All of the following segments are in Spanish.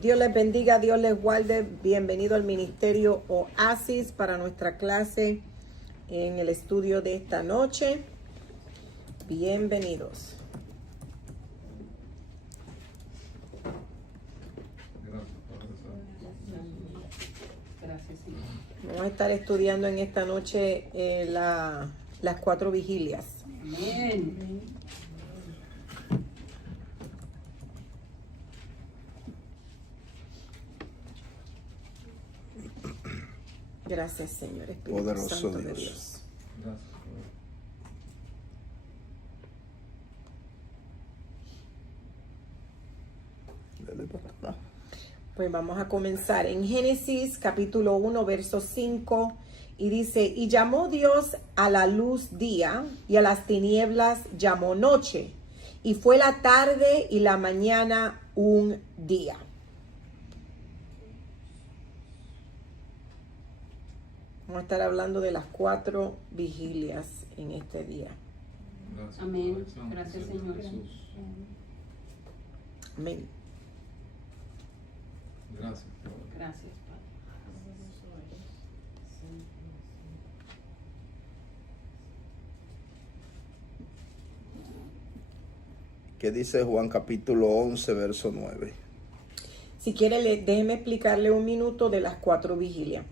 Dios les bendiga, Dios les guarde. Bienvenido al Ministerio Oasis para nuestra clase en el estudio de esta noche. Bienvenidos. Vamos a estar estudiando en esta noche las 4 vigilias. Amén. Gracias, Señor Espíritu Poderoso Santo de Dios. Dios. Pues vamos a comenzar en Génesis capítulo 1, verso 5, y dice, y llamó Dios a la luz día, y a las tinieblas llamó noche, y fue la tarde y la mañana un día. Vamos a estar hablando de las 4 vigilias en este día. Gracias, amén. Gracias, Señor Jesús. Amén. Gracias, Gracias, Padre. ¿Qué dice Juan capítulo 11, verso 9? Si quiere, déjeme explicarle un minuto de las 4 vigilias.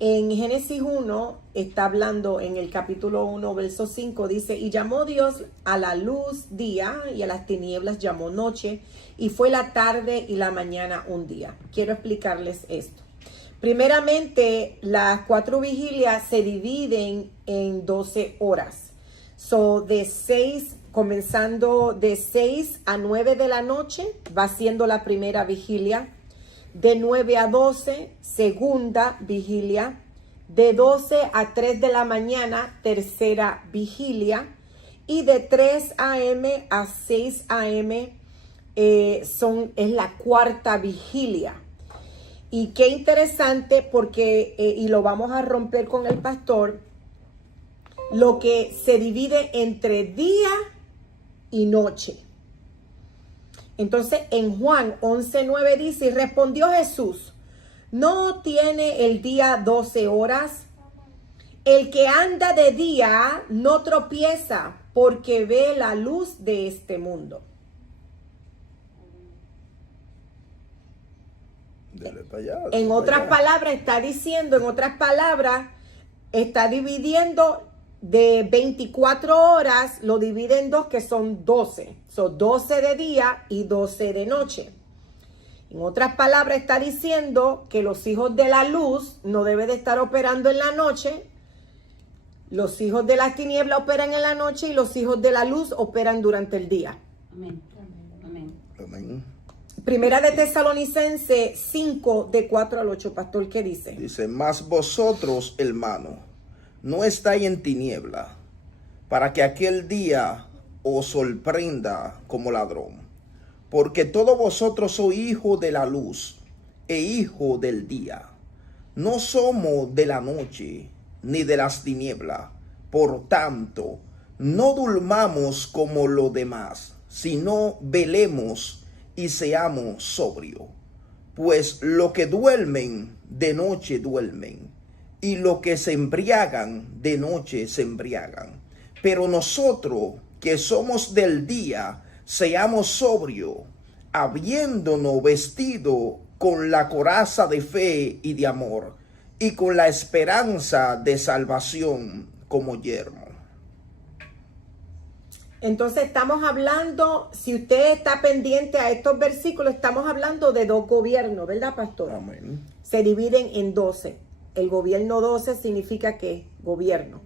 En Génesis 1 está hablando en el capítulo 1, verso 5, dice, y llamó Dios a la luz día y a las tinieblas llamó noche, y fue la tarde y la mañana un día. Quiero explicarles esto. Primeramente, las 4 vigilias se dividen en 12 horas. Comenzando de 6 a 9 de la noche, va siendo la primera vigilia. De 9 a 12, segunda vigilia. De 12 a 3 de la mañana, tercera vigilia. Y de 3 a.m. a 6 a.m. es la cuarta vigilia. Y qué interesante porque, y lo vamos a romper con el pastor, lo que se divide entre día y noche. Entonces en Juan 11:9 dice, y respondió Jesús, ¿no tiene el día 12 horas? El que anda de día no tropieza porque ve la luz de este mundo. En otras palabras, está dividiendo de 24 horas, lo divide en 2 que son 12. Son 12 de día y 12 de noche. En otras palabras, está diciendo que los hijos de la luz no deben de estar operando en la noche. Los hijos de las tinieblas operan en la noche y los hijos de la luz operan durante el día. Amén. Amén. Amén. Primera de Tesalonicenses 5, de 4 al 8, pastor, ¿qué dice? Dice, mas vosotros, hermano, no estáis en tiniebla, para que aquel día os sorprenda como ladrón. Porque todos vosotros sois hijos de la luz e hijos del día. No somos de la noche ni de las tinieblas. Por tanto, no durmamos como los demás, sino velemos y seamos sobrios. Pues los que duermen, de noche duermen, y los que se embriagan, de noche se embriagan. Pero nosotros, que somos del día, seamos sobrios, habiéndonos vestido con la coraza de fe y de amor, y con la esperanza de salvación como yermo. Entonces estamos hablando, si usted está pendiente a estos versículos, estamos hablando de 2 gobiernos, ¿verdad, pastor? Amén. Se dividen en 12. El gobierno 12 significa que gobierno.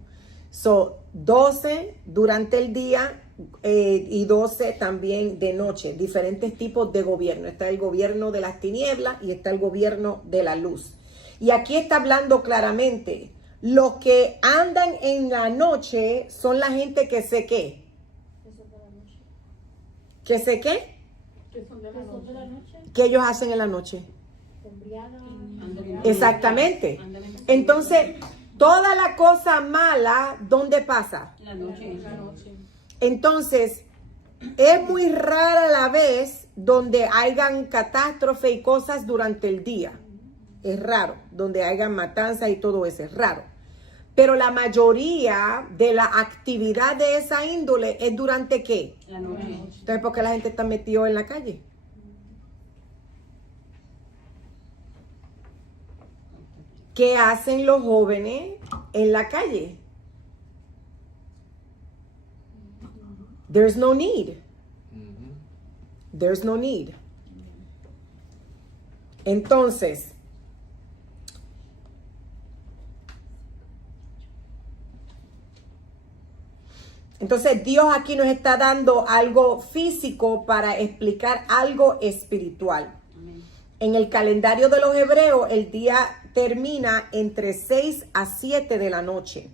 12 durante el día y 12 también de noche. Diferentes tipos de gobierno. Está el gobierno de las tinieblas y está el gobierno de la luz. Y aquí está hablando claramente. Los que andan en la noche son la gente que se ¿qué? ¿Que se qué? ¿Qué ellos hacen en la noche? Exactamente. Entonces, toda la cosa mala, ¿dónde pasa? La noche. Entonces, es muy rara la vez donde hayan catástrofe y cosas durante el día. Es raro, donde hayan matanzas y todo eso, es raro. Pero la mayoría de la actividad de esa índole es durante ¿qué? La noche. Entonces, ¿por qué la gente está metida en la calle? ¿Qué hacen los jóvenes en la calle? There's no need. There's no need. Entonces, Dios aquí nos está dando algo físico para explicar algo espiritual. Amén. En el calendario de los hebreos, el día termina entre 6 a 7 de la noche.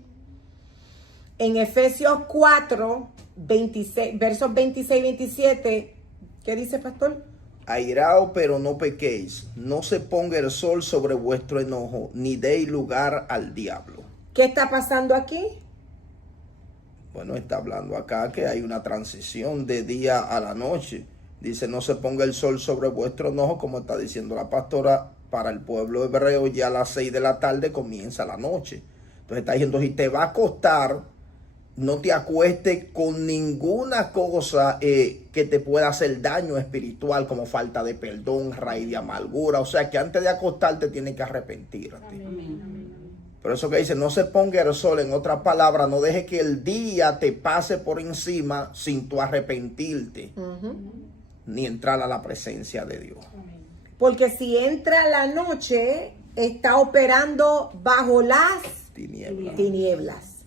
En Efesios 4, 26, versos 26 y 27, ¿qué dice, pastor? Airaos, pero no pequéis, no se ponga el sol sobre vuestro enojo, ni deis lugar al diablo. ¿Qué está pasando aquí? Bueno, está hablando acá que hay una transición de día a la noche. Dice, no se ponga el sol sobre vuestro enojo, como está diciendo la pastora, para el pueblo hebreo ya a las 6 de la tarde comienza la noche. Entonces está diciendo, si te va a acostar, no te acuestes con ninguna cosa que te pueda hacer daño espiritual, como falta de perdón, raíz de amargura. O sea que antes de acostarte tienes que arrepentirte. Amén. Por eso que dice, no se ponga el sol, en otras palabras, no deje que el día te pase por encima sin tu arrepentirte, ni entrar a la presencia de Dios. Porque si entra la noche, está operando bajo las tinieblas.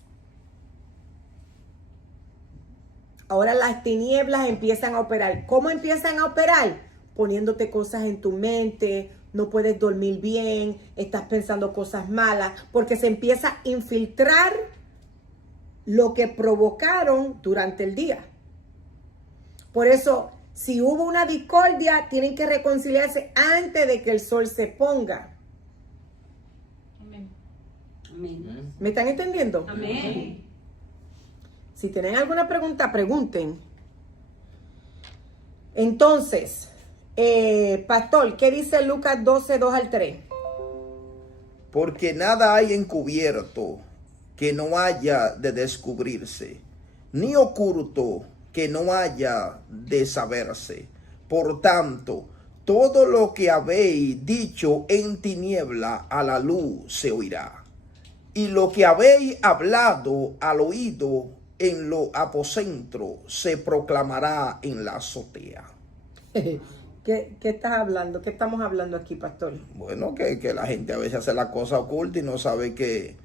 Ahora las tinieblas empiezan a operar. ¿Cómo empiezan a operar? Poniéndote cosas en tu mente, no puedes dormir bien, estás pensando cosas malas, porque se empieza a infiltrar lo que provocaron durante el día. Por eso, si hubo una discordia, tienen que reconciliarse antes de que el sol se ponga. Amén. Amén. ¿Me están entendiendo? Amén. Si tienen alguna pregunta, pregunten. Entonces, pastor, ¿qué dice Lucas 12, 2 al 3? Porque nada hay encubierto que no haya de descubrirse, ni oculto que no haya de saberse. Por tanto, todo lo que habéis dicho en tiniebla a la luz se oirá, y lo que habéis hablado al oído en lo aposento se proclamará en la azotea. ¿Qué estás hablando? ¿Qué estamos hablando aquí, pastor? Bueno, que la gente a veces hace la cosa oculta y no sabe que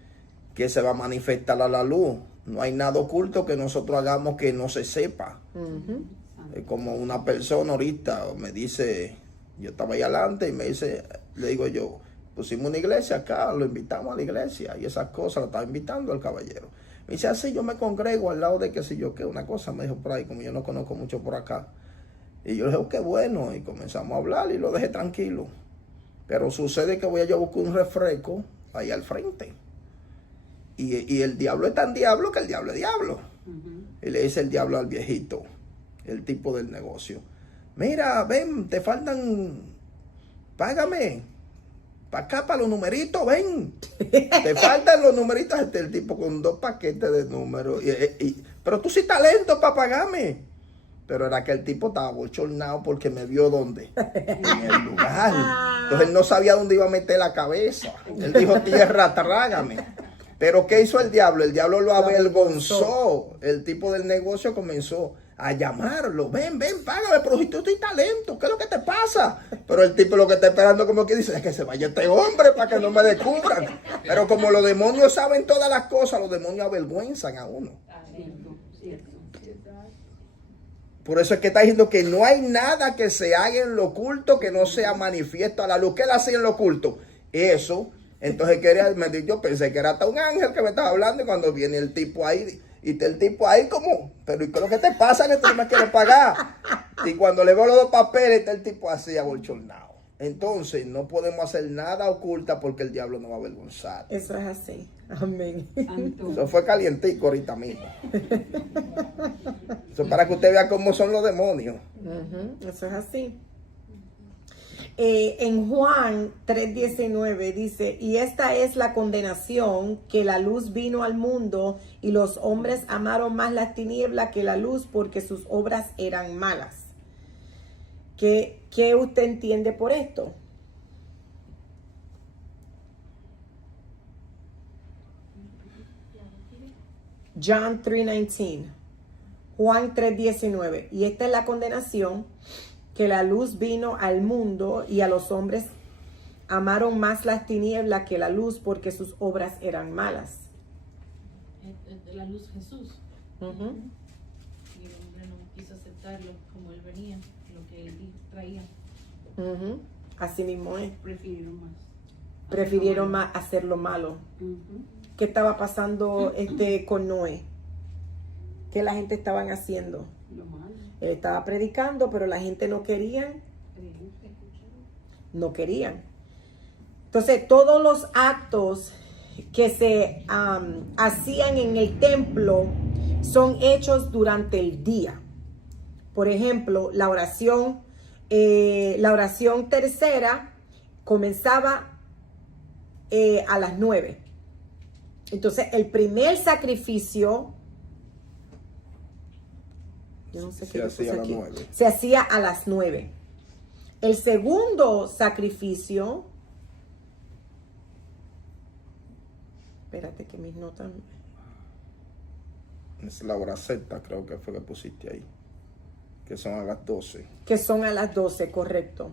se va a manifestar a la luz. No hay nada oculto que nosotros hagamos que no se sepa. Es como una persona ahorita me dice, yo estaba ahí adelante y me dice, le digo yo, pusimos una iglesia acá, lo invitamos a la iglesia y esas cosas, lo estaba invitando el caballero. Me dice, así yo me congrego al lado de que si yo qué, una cosa me dijo por ahí, como yo no conozco mucho por acá. Y yo le dije, oh, qué bueno, y comenzamos a hablar y lo dejé tranquilo. Pero sucede que voy a yo buscar un refresco ahí al frente. Y el diablo es tan diablo que el diablo es diablo. Y le dice el diablo al viejito, el tipo del negocio, mira, ven, te faltan, págame. Para acá, para los numeritos, ven. Te faltan los numeritos. El tipo con 2 paquetes de números. Pero tú sí estás lento para pagarme. Pero era que el tipo estaba bochornado porque me vio ¿dónde? En el lugar. Entonces él no sabía dónde iba a meter la cabeza. Él dijo, tierra, trágame. Pero ¿qué hizo el diablo? El diablo lo avergonzó. El tipo del negocio comenzó a llamarlo. Ven, págame, pero si tú tienes talento, ¿qué es lo que te pasa? Pero el tipo lo que está esperando, como que dice, es que se vaya este hombre para que no me descubran. Pero como los demonios saben todas las cosas, los demonios avergüenzan a uno. Por eso es que está diciendo que no hay nada que se haga en lo oculto que no sea manifiesto a la luz. ¿Qué él hacía en lo oculto? Eso. Entonces yo pensé que era hasta un ángel que me estaba hablando, y cuando viene el tipo ahí, y está el tipo ahí como, pero ¿y qué es lo que te pasa que tú no me quieres pagar? Y cuando le veo los 2 papeles, está el tipo así abolchornado. Entonces no podemos hacer nada oculta porque el diablo nos va a avergonzar. Eso es así. Amén. Santo. Eso fue calientico ahorita mismo. Eso es para que usted vea cómo son los demonios. Ujú, eso es así. En Juan 3:19 dice, y esta es la condenación, que la luz vino al mundo y los hombres amaron más las tinieblas que la luz porque sus obras eran malas. ¿Qué usted entiende por esto? John 3:19, Juan 3:19, y esta es la condenación, que la luz vino al mundo y a los hombres amaron más las tinieblas que la luz porque sus obras eran malas. De la luz Jesús. Ujú, Y el hombre no quiso aceptarlo como él venía, lo que él traía. ujú. Así mismo es. Prefirieron más. Prefirieron más hacer lo malo. Ujú. ¿Qué estaba pasando con Noé? ¿Qué la gente estaban haciendo? Lo malo. Él estaba predicando, pero la gente no querían. No querían. Entonces, todos los actos que se hacían en el templo son hechos durante el día. Por ejemplo, la oración tercera comenzaba a las 9. Entonces, el primer sacrificio, yo no sé Se qué le hacía puse a las aquí, 9. se hacía a las 9. El segundo sacrificio, espérate que mis notas, Es la hora Z, creo que fue que pusiste ahí. Que son a las 12. que son a las 12, correcto.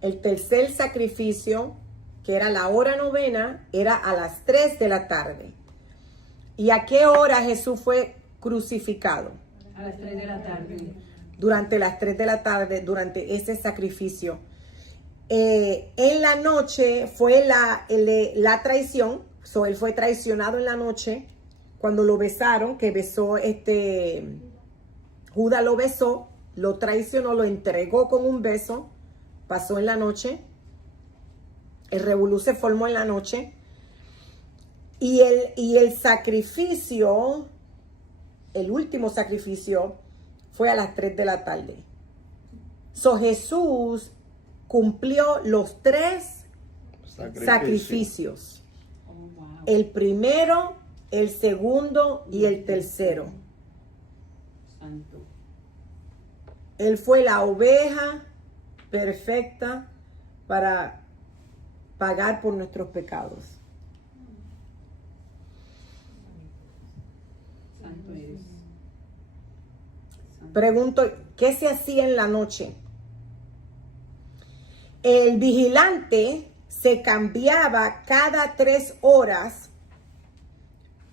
El tercer sacrificio, que era la hora novena, era a las 3 de la tarde. ¿Y a qué hora Jesús fue crucificado? A las 3 de la tarde. Durante las 3 de la tarde, durante ese sacrificio. En la noche fue la traición. Él fue traicionado en la noche cuando lo besaron, que besó Judas lo besó, lo traicionó, lo entregó con un beso, pasó en la noche. El revolú se formó en la noche. Y el sacrificio, el último sacrificio, fue a las 3 de la tarde. Jesús cumplió los 3 sacrificios. Oh, wow. El primero, el segundo y el tercero. Santo. Él fue la oveja perfecta para pagar por nuestros pecados. Santo eres. Santo. Pregunto, ¿qué se hacía en la noche? El vigilante se cambiaba cada 3 horas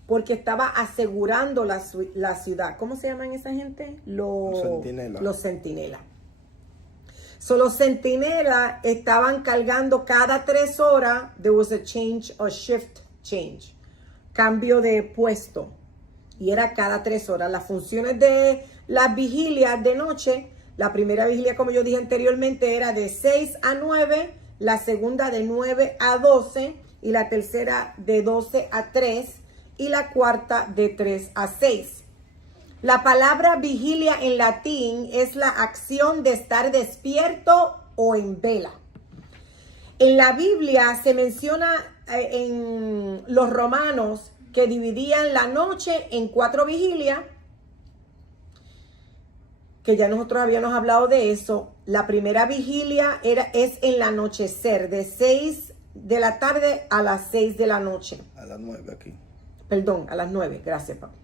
porque estaba asegurando la ciudad. ¿Cómo se llaman esa gente? Los centinelas. Los centinelas. Los centinelas estaban cargando cada 3 horas. There was a shift change. Cambio de puesto. Y era cada 3 horas. Las funciones de las vigilias de noche, la primera vigilia, como yo dije anteriormente, era de 6 a 9, la segunda de 9 a 12 y la tercera de 12 a 3 y la cuarta de 3 a 6. La palabra vigilia en latín es la acción de estar despierto o en vela. En la Biblia se menciona en los romanos que dividían la noche en 4 vigilias, que ya nosotros habíamos hablado de eso. La primera vigilia es en el anochecer, de 6 de la tarde a las 6 de la noche. A las 9 aquí. Perdón, a las 9, gracias, papá.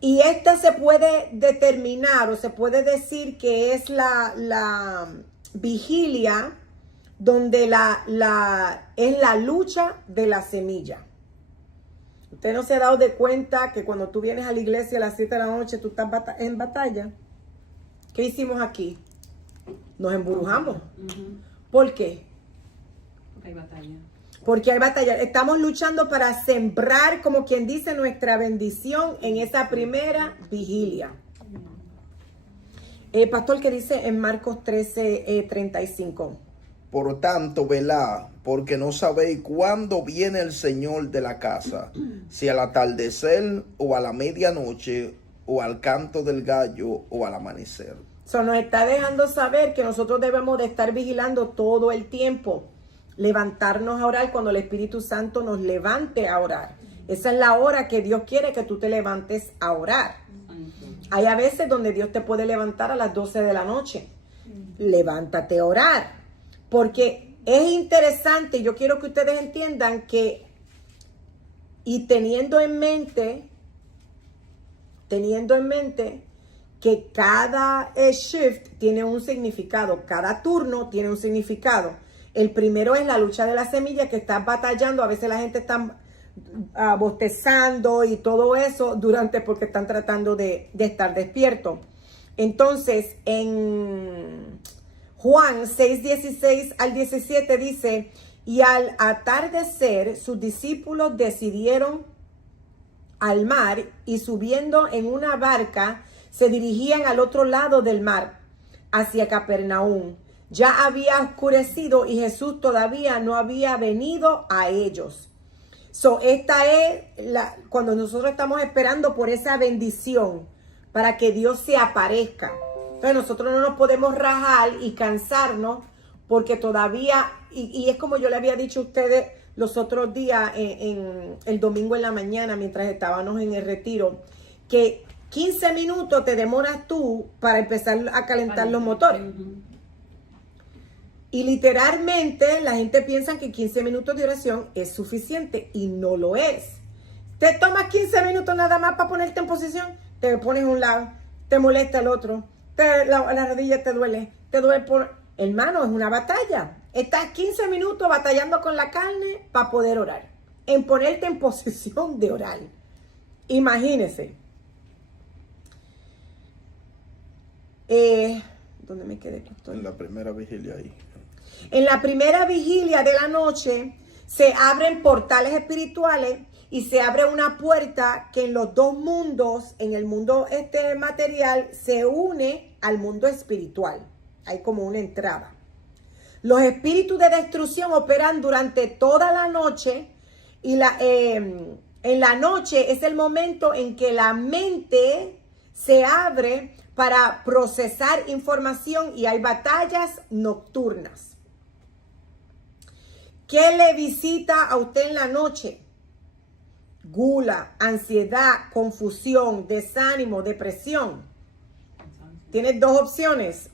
Y esta se puede determinar o se puede decir que es la vigilia donde es la lucha de la semilla. Usted no se ha dado de cuenta que cuando tú vienes a la iglesia a las 7 de la noche, tú estás en batalla. ¿Qué hicimos aquí? Nos embrujamos. Ujú. ¿Por qué? Porque hay batalla. Porque hay batalla. Estamos luchando para sembrar, como quien dice, nuestra bendición en esa primera vigilia. Pastor, ¿qué dice en Marcos 13:35? Por tanto, velad, porque no sabéis cuándo viene el Señor de la casa, si al atardecer o a la medianoche o al canto del gallo o al amanecer. So, nos está dejando saber que nosotros debemos de estar vigilando todo el tiempo. Levantarnos a orar cuando el Espíritu Santo nos levante a orar. Esa es la hora que Dios quiere que tú te levantes a orar. Hay a veces donde Dios te puede levantar a las 12 de la noche. Levántate a orar. Porque es interesante, yo quiero que ustedes entiendan que, y teniendo en mente que cada shift tiene un significado, cada turno tiene un significado. El primero es la lucha de la semilla, que estás batallando, a veces la gente está bostezando y todo eso porque están tratando de estar despierto. Entonces, en Juan 6:16 al 17 dice, y al atardecer sus discípulos decidieron al mar y subiendo en una barca se dirigían al otro lado del mar, hacia Capernaum. Ya había oscurecido y Jesús todavía no había venido a ellos. So, esta es cuando nosotros estamos esperando por esa bendición para que Dios se aparezca. Entonces nosotros no nos podemos rajar y cansarnos porque todavía, y es como yo le había dicho a ustedes los otros días, en el domingo en la mañana, mientras estábamos en el retiro, que 15 minutos te demoras tú para empezar a calentar los motores. Y literalmente la gente piensa que 15 minutos de oración es suficiente y no lo es. Te tomas 15 minutos nada más para ponerte en posición, te pones a un lado, te molesta el otro, la rodilla te duele Hermano, es una batalla. Estás 15 minutos batallando con la carne para poder orar, en ponerte en posición de orar. Imagínese. ¿Dónde me quedé, pastor? En la primera vigilia ahí. En la primera vigilia de la noche se abren portales espirituales y se abre una puerta que en los dos mundos, en el mundo material, se une al mundo espiritual. Hay como una entrada. Los espíritus de destrucción operan durante toda la noche y en la noche es el momento en que la mente se abre para procesar información y hay batallas nocturnas. ¿Qué le visita a usted en la noche? Gula, ansiedad, confusión, desánimo, depresión. Tienes dos opciones.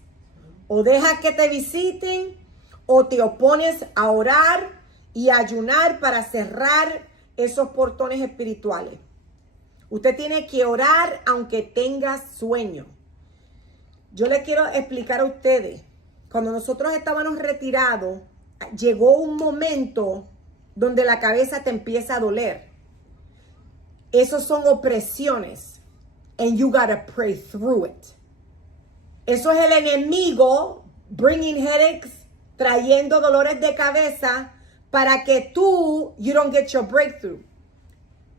O dejas que te visiten o te opones a orar y ayunar para cerrar esos portones espirituales. Usted tiene que orar aunque tenga sueño. Yo le quiero explicar a ustedes, cuando nosotros estábamos retirados, llegó un momento donde la cabeza te empieza a doler. Esos son opresiones. And you gotta pray through it. Eso es el enemigo bringing headaches, trayendo dolores de cabeza para que you don't get your breakthrough.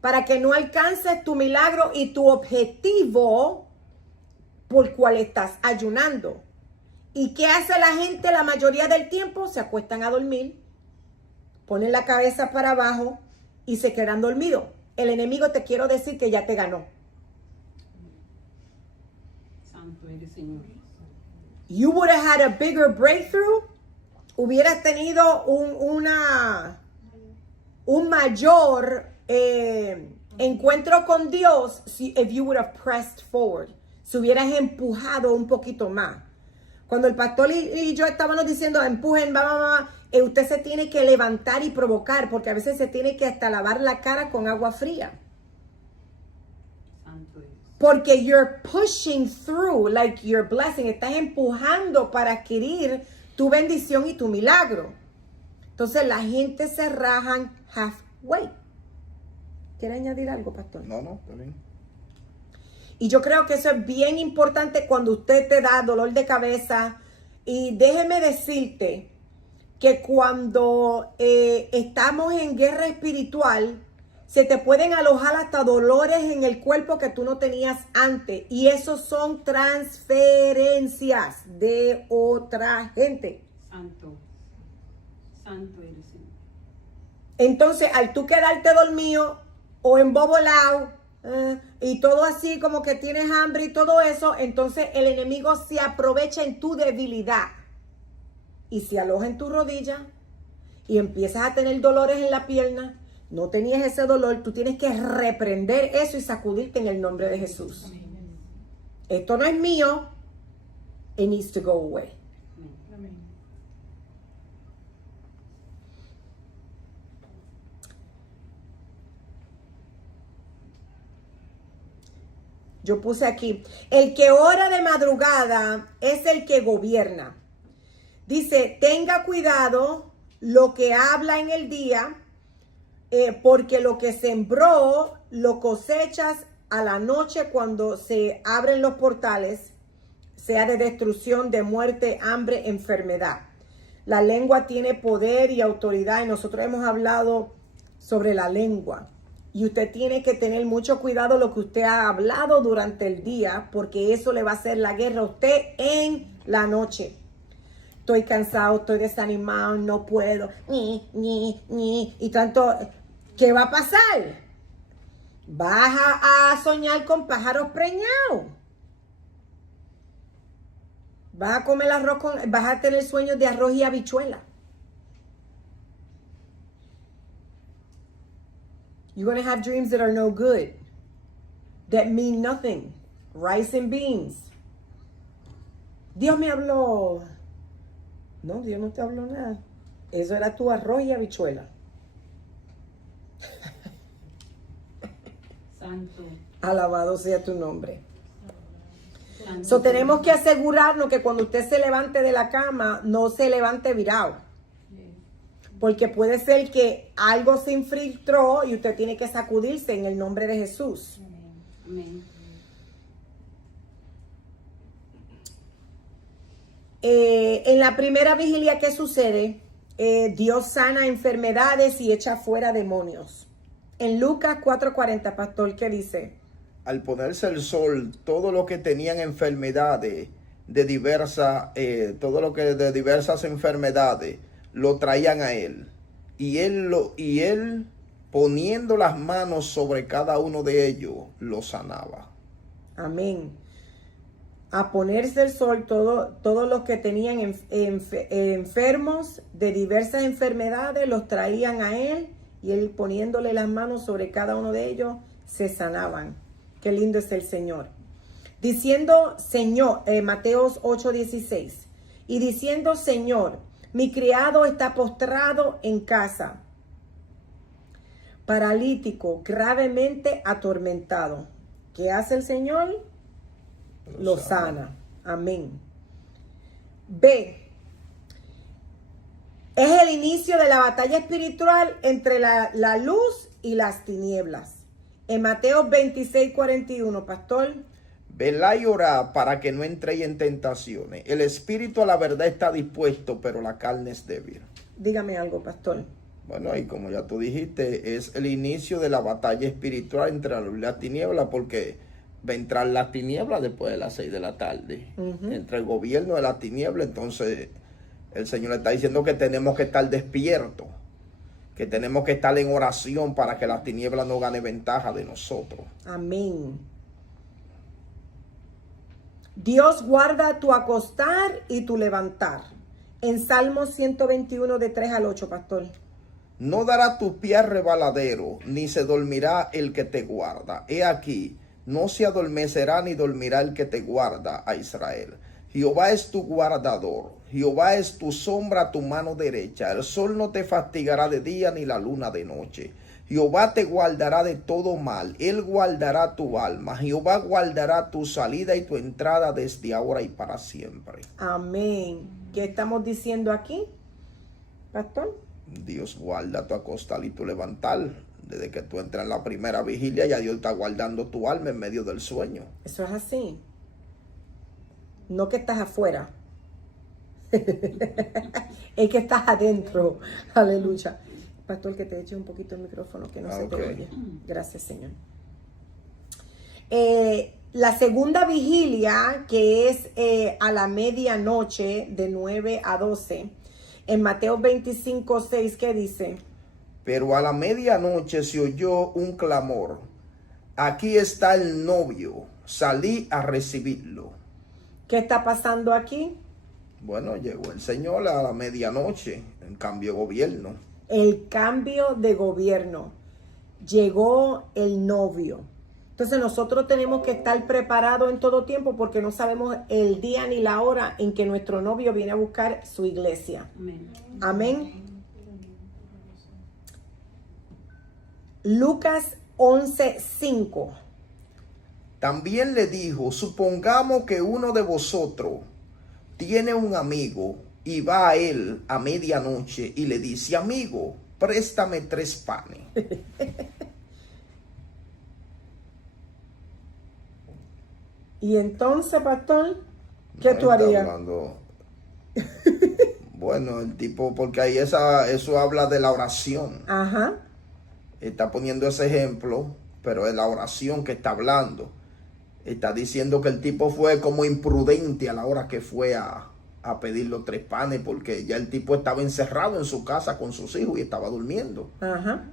Para que no alcances tu milagro y tu objetivo por cual estás ayunando. ¿Y qué hace la gente la mayoría del tiempo? Se acuestan a dormir, ponen la cabeza para abajo y se quedan dormidos. El enemigo, te quiero decir que ya te ganó. Santo eres, Señor. You would have had a bigger breakthrough. Hubieras tenido un mayor encuentro con Dios if you would have pressed forward. Si hubieras empujado un poquito más. Cuando el pastor y yo estábamos diciendo, empujen, usted se tiene que levantar y provocar, porque a veces se tiene que hasta lavar la cara con agua fría. Porque you're pushing through like your blessing. Estás empujando para adquirir tu bendición y tu milagro. Entonces la gente se rajan halfway. ¿Quiere añadir algo, pastor? No, está bien. Y yo creo que eso es bien importante cuando usted te da dolor de cabeza. Y déjeme decirte que cuando estamos en guerra espiritual, Se te pueden alojar hasta dolores en el cuerpo que tú no tenías antes. Y esos son transferencias de otra gente. Santo. Santo eres, Señor. Entonces, al tú quedarte dormido o embobolado y todo así como que tienes hambre y todo eso, entonces el enemigo se aprovecha en tu debilidad y se aloja en tu rodilla y empiezas a tener dolores en la pierna. No tenías ese dolor, tú tienes que reprender eso y sacudirte en el nombre de Jesús. Esto no es mío. It needs to go away. Amén. Yo puse aquí, el que ora de madrugada es el que gobierna. Dice, tenga cuidado lo que habla en el día, porque lo que sembró lo cosechas a la noche cuando se abren los portales, sea de destrucción, de muerte, hambre, enfermedad. La lengua tiene poder y autoridad y nosotros hemos hablado sobre la lengua. Y usted tiene que tener mucho cuidado lo que usted ha hablado durante el día, porque eso le va a hacer la guerra a usted en la noche. Estoy cansado, estoy desanimado, no puedo, y tanto, ¿qué va a pasar? Vas a soñar con pájaros preñados. Vas a comer vas a tener sueños de arroz y habichuela. You're going to have dreams that are no good, that mean nothing. Rice and beans. Dios me habló. No, Dios no te habló nada. Eso era tu arroz y habichuela. Santo. Alabado sea tu nombre. Santo. So, tenemos que asegurarnos que cuando usted se levante de la cama, no se levante virado. Porque puede ser que algo se infiltró y usted tiene que sacudirse en el nombre de Jesús. Amén. En la primera vigilia, ¿qué sucede? Dios sana enfermedades y echa fuera demonios. En Lucas 4:40, pastor, ¿qué dice? Al ponerse el sol, todo lo que tenían enfermedades de diversas enfermedades lo traían a él. Y él poniendo las manos sobre cada uno de ellos, lo sanaba. Amén. A ponerse el sol, todos los que tenían enfermos de diversas enfermedades los traían a él y él poniéndole las manos sobre cada uno de ellos se sanaban. Qué lindo es el Señor. Diciendo, Señor, Mateos 8:16, y diciendo, Señor, mi criado está postrado en casa, paralítico, gravemente atormentado. ¿Qué hace el Señor? Lo sana. Amén. B. Es el inicio de la batalla espiritual entre la luz y las tinieblas. En Mateo 26:41, pastor. Velá y orá para que no entréis en tentaciones. El espíritu a la verdad está dispuesto, pero la carne es débil. Dígame algo, pastor. Bueno, y como ya tú dijiste, es el inicio de la batalla espiritual entre la luz y la tiniebla, porque va a entrar la tiniebla después de las 6 de la tarde. Entre el gobierno de la tiniebla, entonces el Señor está diciendo que tenemos que estar despiertos, que tenemos que estar en oración para que la tiniebla no gane ventaja de nosotros. Amén. Dios guarda tu acostar y tu levantar. En Salmo 121 de 3 al 8, pastor. No dará tu pie rebaladero, ni se dormirá el que te guarda. He aquí, no se adormecerá ni dormirá el que te guarda a Israel. Jehová es tu guardador, Jehová es tu sombra a tu mano derecha. El sol no te fatigará de día ni la luna de noche. Jehová te guardará de todo mal, Él guardará tu alma. Jehová guardará tu salida y tu entrada desde ahora y para siempre. Amén. ¿Qué estamos diciendo aquí, pastor? Dios guarda tu acostar y tu levantar. Desde que tú entras en la primera vigilia, ya Dios está guardando tu alma en medio del sueño. Eso es así. No que estás afuera. Es que estás adentro. Aleluya. Pastor, que te eche un poquito el micrófono, que no se Ok. te oye. Gracias, Señor. La segunda vigilia, que es a la medianoche, de 9 a 12, en Mateo 25:6, ¿qué dice? Pero a la medianoche se oyó un clamor. Aquí está el novio, salí a recibirlo. ¿Qué está pasando aquí? Bueno, llegó el Señor a la medianoche, en cambio de gobierno. El cambio de gobierno. Llegó el novio. Entonces nosotros tenemos que estar preparados en todo tiempo porque no sabemos el día ni la hora en que nuestro novio viene a buscar su iglesia. Amén. Amén. Lucas 11:5. También le dijo, supongamos que uno de vosotros tiene un amigo y va a él a medianoche y le dice, amigo, préstame 3 panes. Y entonces, pastor, ¿qué No tú está harías? hablando- Bueno, el tipo, porque ahí eso habla de la oración. Ajá. Está poniendo ese ejemplo, pero es la oración que está hablando. Está diciendo que el tipo fue como imprudente a la hora que fue a pedir los 3 panes, porque ya el tipo estaba encerrado en su casa con sus hijos y estaba durmiendo. Ajá.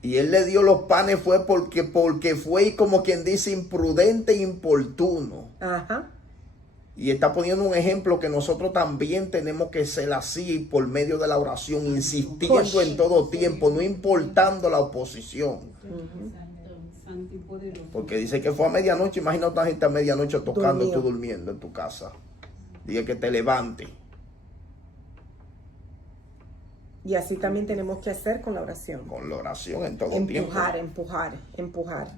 Y él le dio los panes fue porque fue como quien dice imprudente e importuno. Ajá. Y está poniendo un ejemplo que nosotros también tenemos que ser así por medio de la oración, insistiendo Push. en todo tiempo, no importando la oposición. Santo y poderoso. Porque dice que fue a medianoche, imagina otra gente a medianoche tocando y Dormido. tú durmiendo en tu casa. Diga que te levante. Y así también tenemos que hacer con la oración. Con la oración en todo Empujar, tiempo. empujar.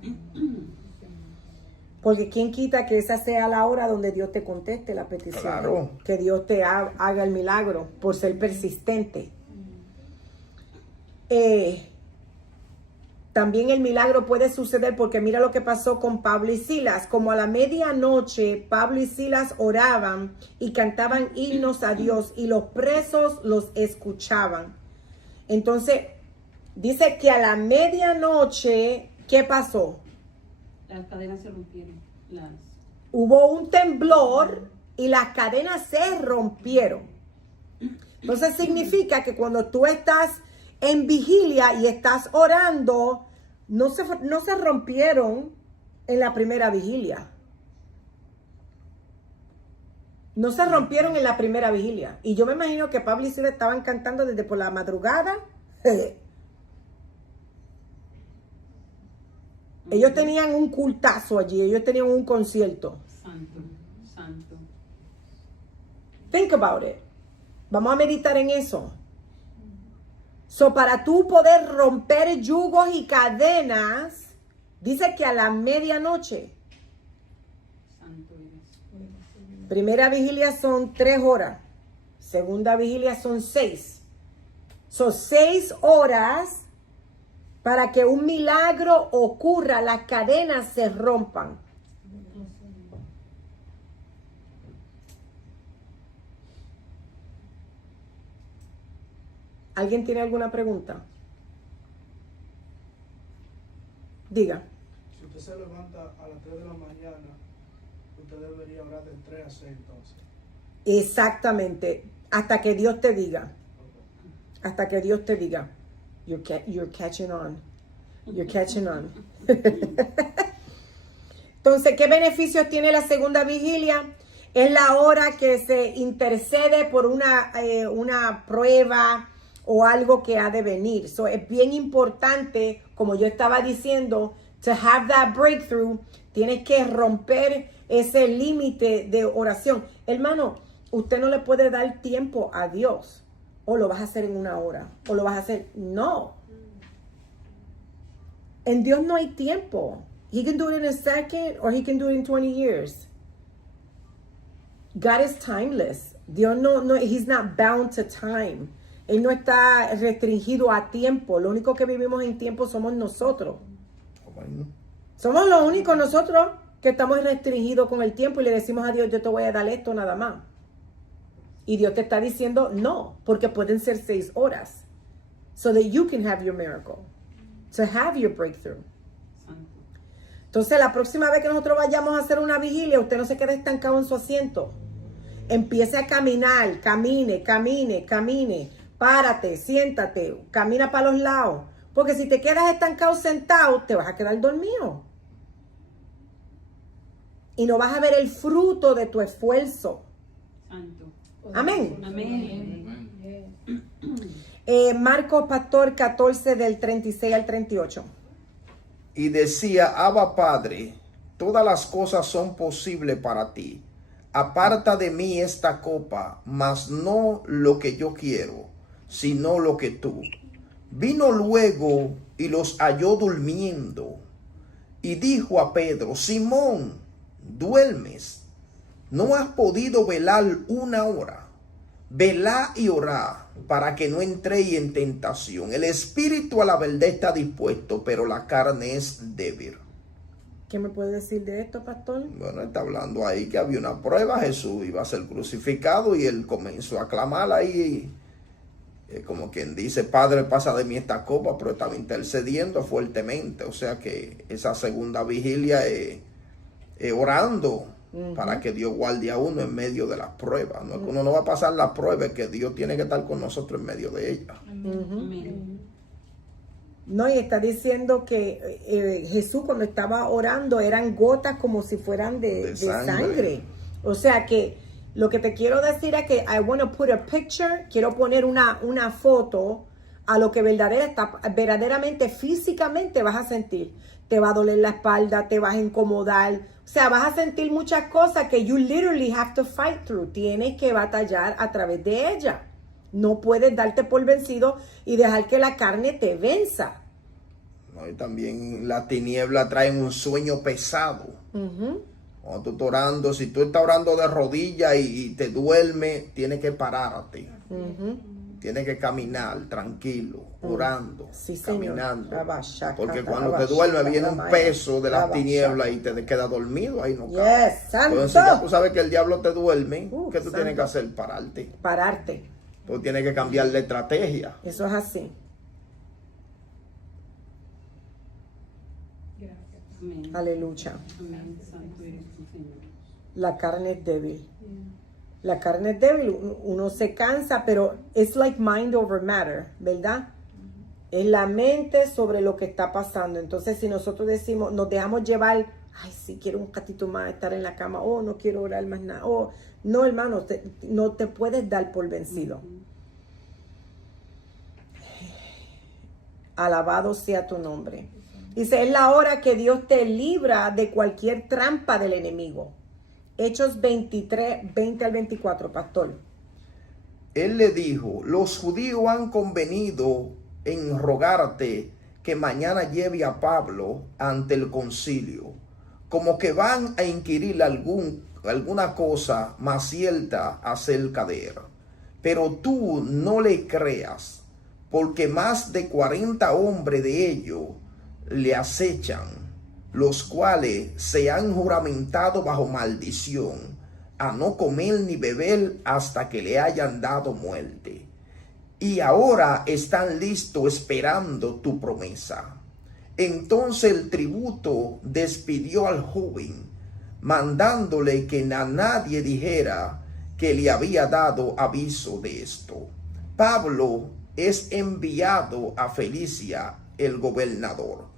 Porque quién quita que esa sea la hora donde Dios te conteste la petición. Claro. Que Dios te haga el milagro por ser persistente. También el milagro puede suceder porque mira lo que pasó con Pablo y Silas. Como a la medianoche, Pablo y Silas oraban y cantaban himnos a Dios y los presos los escuchaban. Entonces, dice que a la medianoche, ¿qué pasó? Las cadenas se rompieron. Hubo un temblor y las cadenas se rompieron. Entonces significa que cuando tú estás en vigilia y estás orando, no se rompieron en la primera vigilia. No se rompieron en la primera vigilia. Y yo me imagino que Pablo y Silas estaban cantando desde por la madrugada. Ellos tenían un cultazo allí, ellos tenían un concierto. Santo, santo. Think about it. Vamos a meditar en eso. So, para tú poder romper yugos y cadenas, dice que a la medianoche. Santo eres. Primera vigilia son 3 horas. Segunda vigilia son 6. Son 6 horas para que un milagro ocurra, las cadenas se rompan. ¿Alguien tiene alguna pregunta? Diga. Si usted se levanta a las 3 de la mañana, usted debería orar de 3 a 6 entonces. Exactamente. Hasta que Dios te diga. Hasta que Dios te diga. You're catching on. You're catching on. Entonces, ¿qué beneficios tiene la segunda vigilia? Es la hora que se intercede por una prueba o algo que ha de venir. So, es bien importante, como yo estaba diciendo, to have that breakthrough, tienes que romper ese límite de oración. Hermano, usted no le puede dar tiempo a Dios. O lo vas a hacer en 1 hora. O lo vas a hacer. No. En Dios no hay tiempo. He can do it in a second or he can do it in 20 years. God is timeless. Dios no, he's not bound to time. Él no está restringido a tiempo. Lo único que vivimos en tiempo somos nosotros. Bueno, Somos los únicos nosotros que estamos restringidos con el tiempo y le decimos a Dios, yo te voy a dar esto nada más. Y Dios te está diciendo no, porque pueden ser 6 horas. so that you can have your miracle, to have your breakthrough. Santo. Entonces, la próxima vez que nosotros vayamos a hacer una vigilia, usted no se quede estancado en su asiento. Empiece a caminar, camine. Párate, siéntate, camina para los lados. Porque si te quedas estancado sentado, te vas a quedar dormido. Y no vas a ver el fruto de tu esfuerzo. Santo. Amén. Amén. Marcos, pastor, 14 del 36 al 38. Y decía, Abba Padre, todas las cosas son posibles para ti. Aparta de mí esta copa, mas no lo que yo quiero, sino lo que tú. Vino luego y los halló durmiendo. Y dijo a Pedro, Simón, ¿duermes? ¿No has podido velar una hora? Velá y orá para que no entréis en tentación. El espíritu a la verdad está dispuesto, pero la carne es débil. ¿Qué me puede decir de esto, pastor? Bueno, está hablando ahí que había una prueba. Jesús iba a ser crucificado y él comenzó a clamar ahí. Como quien dice, Padre, pasa de mí esta copa, pero estaba intercediendo fuertemente. O sea que esa segunda vigilia orando para que Dios guarde a uno en medio de las pruebas. No es que uno no va a pasar las pruebas, es que Dios tiene que estar con nosotros en medio de ellas. Amén. No, y está diciendo que Jesús cuando estaba orando eran gotas como si fueran de sangre. O sea que lo que te quiero decir es que I want to put a picture, quiero poner una foto a lo que verdaderamente físicamente vas a sentir. Te va a doler la espalda, te vas a incomodar. O sea, vas a sentir muchas cosas que you literally have to fight through. Tienes que batallar a través de ella. No puedes darte por vencido y dejar que la carne te venza. ¿No? Y también la tiniebla trae un sueño pesado. Cuando tú estás orando, si tú estás orando de rodillas y te duermes, tienes que pararte. Tienes que caminar tranquilo, orando, Sí, caminando. Señor. Porque cuando te duermes viene un peso de las tinieblas y te quedas dormido, ahí no cabe. Yes, santo. Entonces ya tú sabes que el diablo te duerme, ¿qué tú santo. tienes que hacer? Pararte. Pararte. Tú tienes que cambiar de estrategia. Eso es así. Amén. Aleluya. Amén. Santo eres tú, Señor. La carne es débil. La carne es débil, uno se cansa, pero it's like mind over matter, ¿verdad? Es la mente sobre lo que está pasando. Entonces, si nosotros decimos, nos dejamos llevar, ay, sí, quiero un ratito más estar en la cama, oh, no quiero orar más nada, oh, no, hermano, no te puedes dar por vencido. Alabado sea tu nombre. Dice, es la hora que Dios te libra de cualquier trampa del enemigo. Hechos 23, 20 al 24, pastor. Él le dijo, los judíos han convenido en rogarte que mañana lleve a Pablo ante el concilio, como que van a inquirir alguna cosa más cierta acerca de él. Pero tú no le creas, porque más de 40 hombres de ellos le acechan, los cuales se han juramentado bajo maldición a no comer ni beber hasta que le hayan dado muerte. Y ahora están listos esperando tu promesa. Entonces el tributo despidió al joven, mandándole que a nadie dijera que le había dado aviso de esto. Pablo es enviado a Felicia, el gobernador,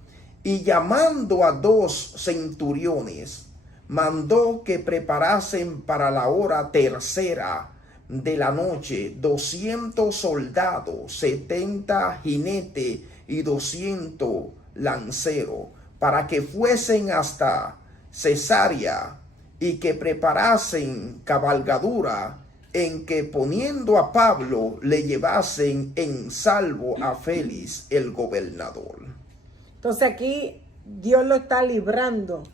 y llamando a 2 centuriones, mandó que preparasen para la hora tercera de la noche 200 soldados, 70 jinetes y 200 lanceros, para que fuesen hasta Cesarea y que preparasen cabalgadura en que poniendo a Pablo le llevasen en salvo a Félix el gobernador. Entonces aquí Dios lo está librando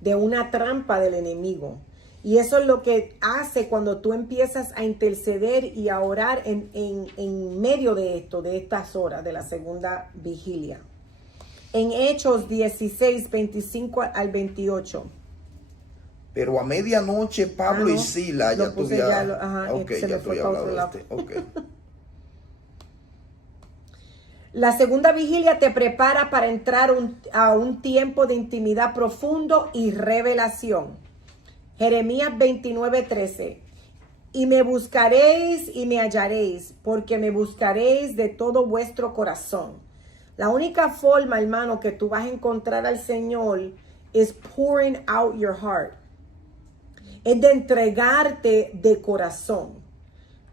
de una trampa del enemigo. Y eso es lo que hace cuando tú empiezas a interceder y a orar en medio de esto, de estas horas de la segunda vigilia. En Hechos 16, 25 al 28. Pero a medianoche Pablo y Sila, ya tú ya... Ok, ya tú habías hablado de este. Okay. La segunda vigilia te prepara para entrar a un tiempo de intimidad profundo y revelación. Jeremías 29:13. Y me buscaréis y me hallaréis, porque me buscaréis de todo vuestro corazón. La única forma, hermano, que tú vas a encontrar al Señor es pouring out your heart. Es de entregarte de corazón.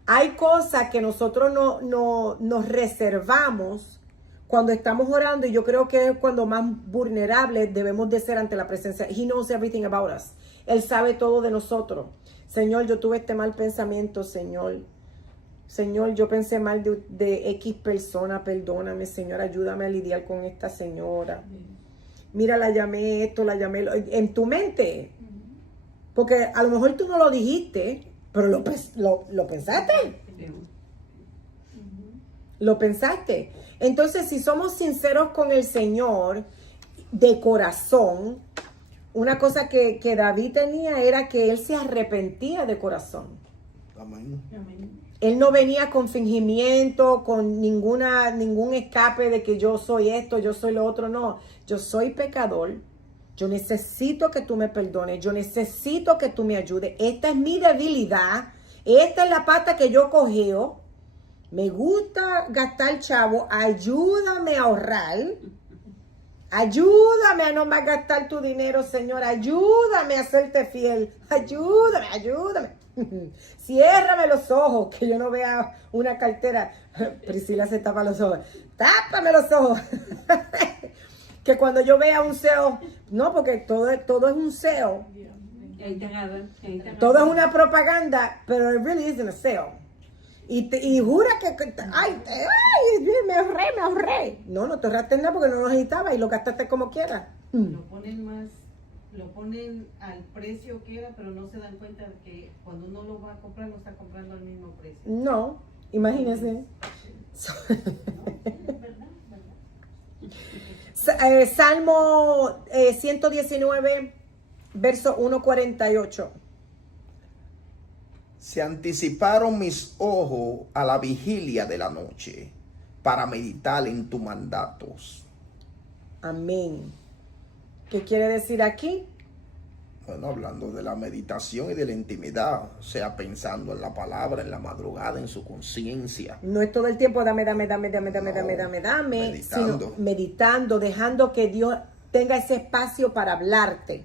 Hay cosas que nosotros nos reservamos cuando estamos orando, y yo creo que es cuando más vulnerables debemos de ser ante la presencia. He knows everything about us. Él sabe todo de nosotros. Señor, yo tuve este mal pensamiento, Señor. Señor, yo pensé mal de X persona, perdóname, Señor, ayúdame a lidiar con esta señora. Mira, la llamé esto, la llamé en tu mente. Porque a lo mejor tú no lo dijiste, pero lo pensaste. Lo pensaste. Entonces, si somos sinceros con el Señor de corazón, una cosa que David tenía era que él se arrepentía de corazón. Amén. Él no venía con fingimiento, con ningún escape de que yo soy esto, yo soy lo otro. No, yo soy pecador. Yo necesito que tú me perdones. Yo necesito que tú me ayudes. Esta es mi debilidad. Esta es la pata que yo cogeo. Me gusta gastar chavo. Ayúdame a ahorrar. Ayúdame a no más gastar tu dinero, Señor. Ayúdame a serte fiel. Ayúdame. Ciérrame los ojos, que yo no vea una cartera. Priscila se tapa los ojos. Tápame los ojos. Que cuando yo vea un SEO, no, porque todo es un SEO. Todo es una propaganda, pero it really isn't a SEO. Y jura que ay, me ahorré. No te ahorraste nada porque no lo necesitabas y lo gastaste como quieras. Lo ponen al precio que era, pero no se dan cuenta de que cuando uno lo va a comprar, no está comprando al mismo precio. No, imagínense. Salmo 119, verso 1:48. Se anticiparon mis ojos a la vigilia de la noche para meditar en tus mandatos. Amén. ¿Qué quiere decir aquí? Bueno, hablando de la meditación y de la intimidad, o sea, pensando en la palabra, en la madrugada, en su conciencia. No es todo el tiempo dame, meditando. Sino meditando, dejando que Dios tenga ese espacio para hablarte.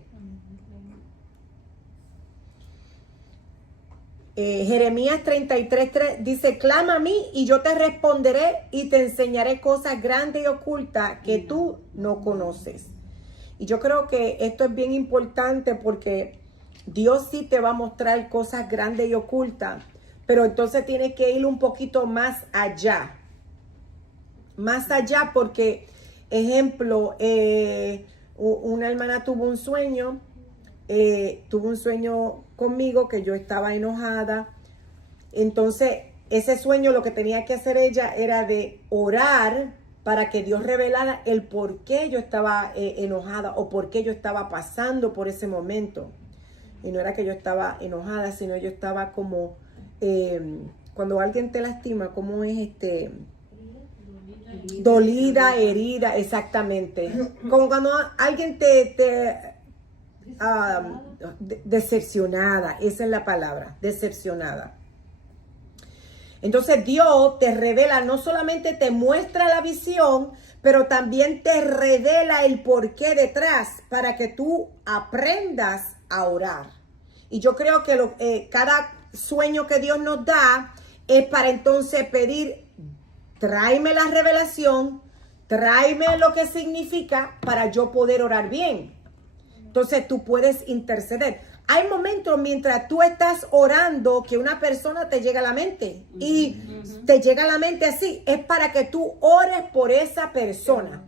Jeremías 33:3 dice, clama a mí y yo te responderé y te enseñaré cosas grandes y ocultas que tú no conoces. Y yo creo que esto es bien importante porque Dios sí te va a mostrar cosas grandes y ocultas, pero entonces tienes que ir un poquito más allá. Más allá porque, ejemplo, una hermana tuvo un sueño conmigo que yo estaba enojada. Entonces, ese sueño lo que tenía que hacer ella era de orar para que Dios revelara el por qué yo estaba enojada o por qué yo estaba pasando por ese momento. Y no era que yo estaba enojada, sino yo estaba como, cuando alguien te lastima, ¿cómo es dolida, herida, exactamente. Como cuando alguien decepcionada, esa es la palabra, decepcionada. Entonces Dios te revela, no solamente te muestra la visión, pero también te revela el porqué detrás para que tú aprendas a orar. Y yo creo que cada sueño que Dios nos da es para entonces pedir, tráeme la revelación, tráeme lo que significa para yo poder orar bien. Entonces tú puedes interceder. Hay momentos mientras tú estás orando que una persona te llega a la mente y te llega a la mente así. Es para que tú ores por esa persona.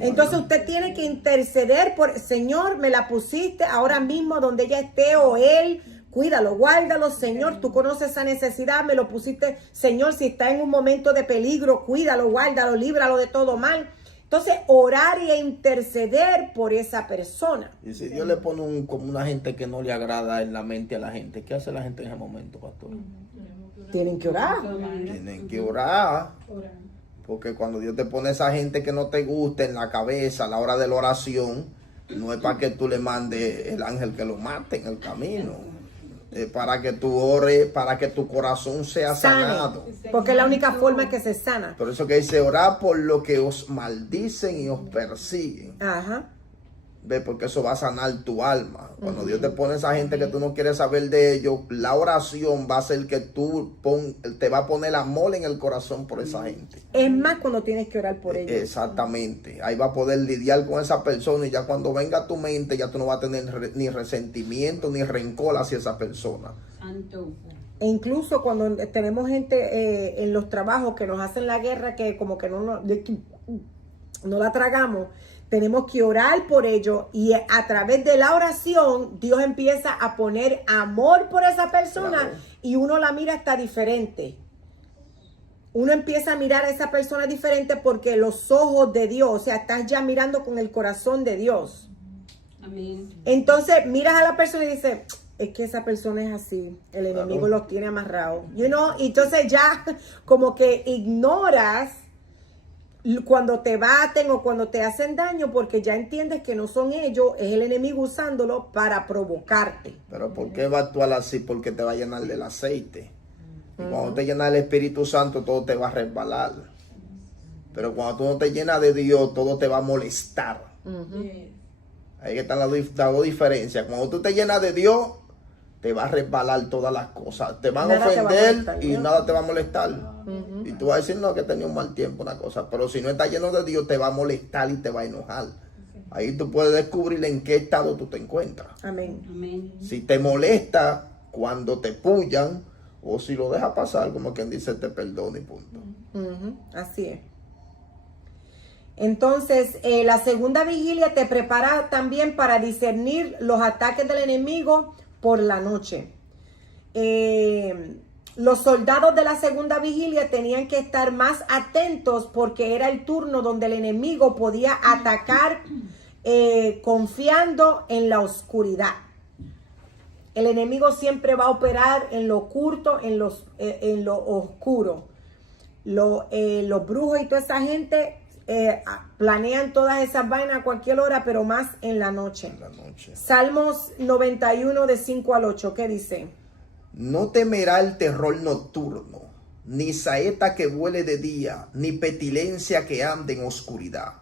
Entonces usted tiene que interceder por, Señor, me la pusiste ahora mismo donde ella esté o él. Cuídalo, guárdalo, Señor. Tú conoces esa necesidad, me lo pusiste. Señor, si está en un momento de peligro, cuídalo, guárdalo, líbralo de todo mal. Entonces, orar y interceder por esa persona. Y si Dios le pone como una gente que no le agrada en la mente a la gente, ¿qué hace la gente en ese momento, pastor? Tienen que orar. Tienen que orar. Porque cuando Dios te pone esa gente que no te gusta en la cabeza a la hora de la oración, no es para que tú le mandes el ángel que lo mate en el camino. Es para que tú ores, para que tu corazón sea sanado. Porque es la única forma que se sana. Por eso que dice, orad por lo que os maldicen y os persiguen. Ajá. ¿Ves? Porque eso va a sanar tu alma. Cuando Dios te pone a esa gente que tú no quieres saber de ellos, la oración va a hacer que te va a poner amor en el corazón por esa gente. Es más cuando tienes que orar por ellos. Exactamente. Ahí va a poder lidiar con esa persona y ya cuando venga a tu mente ya tú no vas a tener ni resentimiento ni rencor hacia esa persona. Santo. E incluso cuando tenemos gente en los trabajos que nos hacen la guerra, que como que no la tragamos, tenemos que orar por ellos y a través de la oración Dios empieza a poner amor por esa persona. Claro. Y uno la mira hasta diferente. Uno empieza a mirar a esa persona diferente porque los ojos de Dios, o sea, estás ya mirando con el corazón de Dios. Amén. Entonces miras a la persona y dices, es que esa persona es así, el enemigo los tiene amarrados, y entonces ya como que ignoras cuando te baten o cuando te hacen daño, porque ya entiendes que no son ellos, es el enemigo usándolo para provocarte. Pero ¿por qué va a actuar así? Porque te va a llenar del aceite. Y cuando te llena del Espíritu Santo, todo te va a resbalar. Pero cuando tú no te llenas de Dios, todo te va a molestar. Ahí que están las dos diferencias. Cuando tú te llenas de Dios, te va a resbalar todas las cosas. Te van a ofender y nada te va a molestar. Y tú vas a decir, no, que tenía un mal tiempo, una cosa. Pero si no estás lleno de Dios, te va a molestar y te va a enojar. Ahí tú puedes descubrir en qué estado tú te encuentras. Amén. Amén. Si te molesta cuando te pullan, o si lo dejas pasar, como quien dice, te perdono y punto. Así es. Entonces, la segunda vigilia te prepara también para discernir los ataques del enemigo por la noche. Los soldados de la segunda vigilia tenían que estar más atentos porque era el turno donde el enemigo podía atacar confiando en la oscuridad. El enemigo siempre va a operar en lo oculto, en lo oscuro. Los brujos y toda esa gente planean todas esas vainas a cualquier hora, pero más en la noche. En la noche. Salmos 91 de 5 al 8, ¿qué dice? No temerá el terror nocturno, ni saeta que vuele de día, ni petilencia que ande en oscuridad,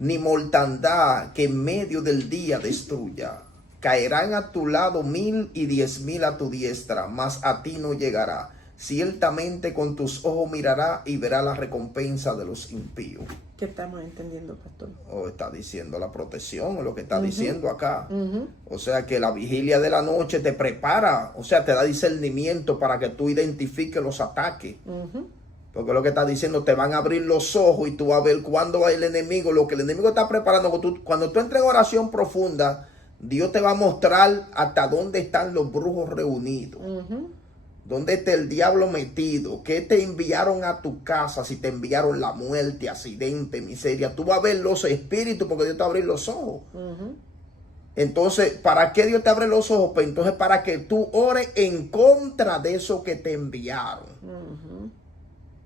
ni mortandad que en medio del día destruya. Caerán a tu lado 1000 y 10,000 a tu diestra, mas a ti no llegará. Ciertamente con tus ojos mirará y verá la recompensa de los impíos. ¿Qué estamos entendiendo, pastor? O está diciendo la protección, o lo que está diciendo acá. O sea que la vigilia de la noche te prepara, o sea, te da discernimiento para que tú identifiques los ataques. Porque lo que está diciendo, te van a abrir los ojos y tú vas a ver cuándo va el enemigo, lo que el enemigo está preparando. Cuando tú entres en oración profunda, Dios te va a mostrar hasta dónde están los brujos reunidos. ¿Dónde está el diablo metido? ¿Qué te enviaron a tu casa? Si te enviaron la muerte, accidente, miseria. Tú vas a ver los espíritus porque Dios te va a abrir los ojos. Entonces, ¿para qué Dios te abre los ojos? Pues entonces para que tú ores en contra de eso que te enviaron.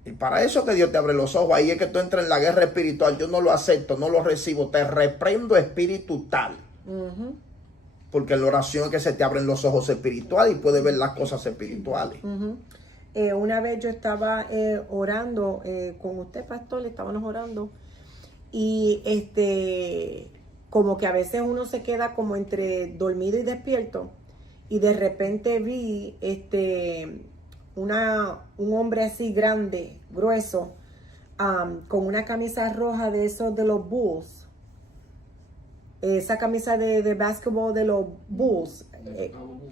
Y para eso que Dios te abre los ojos. Ahí es que tú entras en la guerra espiritual. Yo no lo acepto, no lo recibo. Te reprendo espíritu tal. Porque en la oración es que se te abren los ojos espirituales y puedes ver las cosas espirituales. Una vez yo estaba orando con usted, pastor, estábamos orando. Y como que a veces uno se queda como entre dormido y despierto. Y de repente vi un hombre así grande, grueso, con una camisa roja de esos de los Bulls. Esa camisa de básquetbol de los Bulls.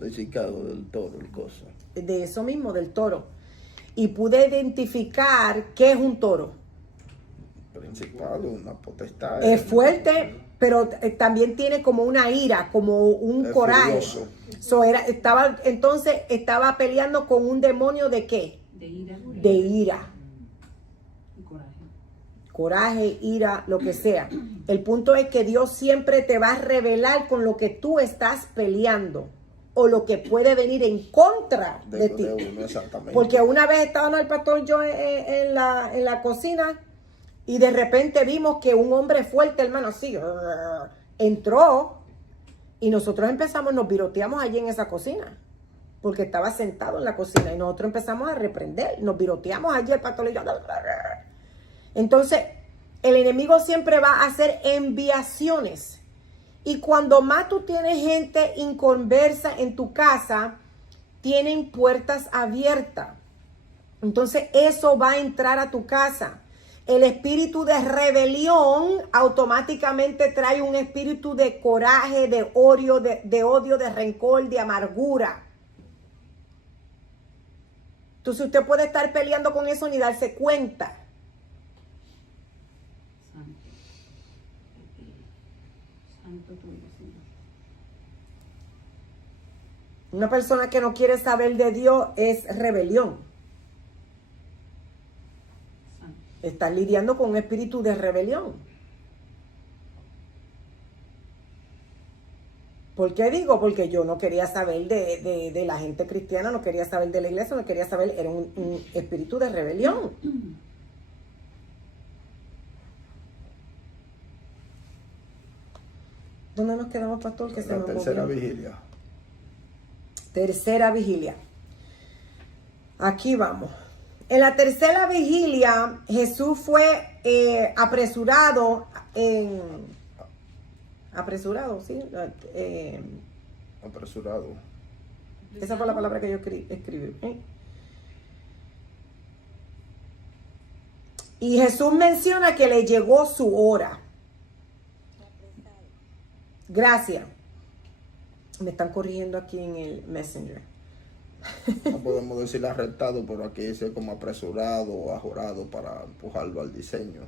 De Chicago, del Toro, el coso. De eso mismo, del toro. Y pude identificar qué es un toro. Principal, una potestad. Es fuerte, pero también tiene como una ira, como un coraje. Entonces estaba peleando con un demonio de ¿qué? De ira. De ira. Y coraje. Coraje, ira, lo que sea. El punto es que Dios siempre te va a revelar con lo que tú estás peleando o lo que puede venir en contra de ti. Uno, exactamente. Porque una vez estaba el pastor yo en la cocina Y de repente vimos que un hombre fuerte, hermano, así, entró y nosotros nos viroteamos allí en esa cocina. Porque estaba sentado en la cocina y nosotros empezamos a reprender. Nos viroteamos allí, el pastor y yo. Entonces, el enemigo siempre va a hacer enviaciones. Y cuando más tú tienes gente inconversa en tu casa, tienen puertas abiertas. Entonces, eso va a entrar a tu casa. El espíritu de rebelión automáticamente trae un espíritu de coraje, de odio, de rencor, de amargura. Entonces usted puede estar peleando con eso ni darse cuenta. Santo tuyo, Señor. Una persona que no quiere saber de Dios es rebelión. Santo. Está lidiando con un espíritu de rebelión. ¿Por qué digo? Porque yo no quería saber de la gente cristiana, no quería saber de la iglesia, no quería saber, era un espíritu de rebelión. ¿Dónde nos quedamos, pastor? Que se La nos tercera movió. vigilia. Tercera vigilia. Aquí vamos. En la tercera vigilia, Jesús fue apresurado, ¿sí? Apresurado. Esa fue la palabra que yo escribí. Y Jesús menciona que le llegó su hora. Gracias. Me están corrigiendo aquí en el Messenger. No podemos decir arrestado, pero aquí dice como apresurado o ajorado para empujarlo al diseño.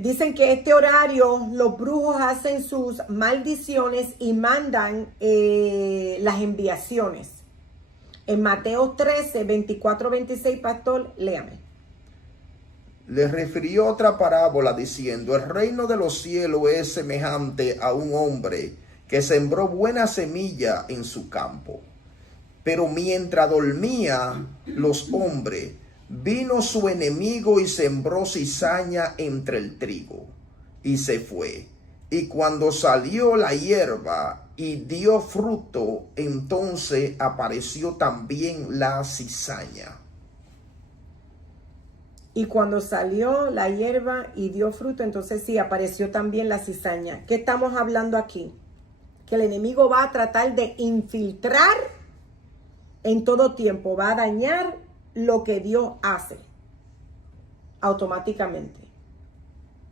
Dicen que este horario los brujos hacen sus maldiciones y mandan las enviaciones. En Mateo 13, 24, 26, pastor, léame. Le refirió otra parábola diciendo: el reino de los cielos es semejante a un hombre que sembró buena semilla en su campo. Pero mientras dormía los hombres, vino su enemigo y sembró cizaña entre el trigo, y se fue. Y cuando salió la hierba y dio fruto, entonces apareció también la cizaña. Y cuando salió la hierba y dio fruto, entonces sí, apareció también la cizaña. ¿Qué estamos hablando aquí? Que el enemigo va a tratar de infiltrar en todo tiempo, va a dañar lo que Dios hace automáticamente.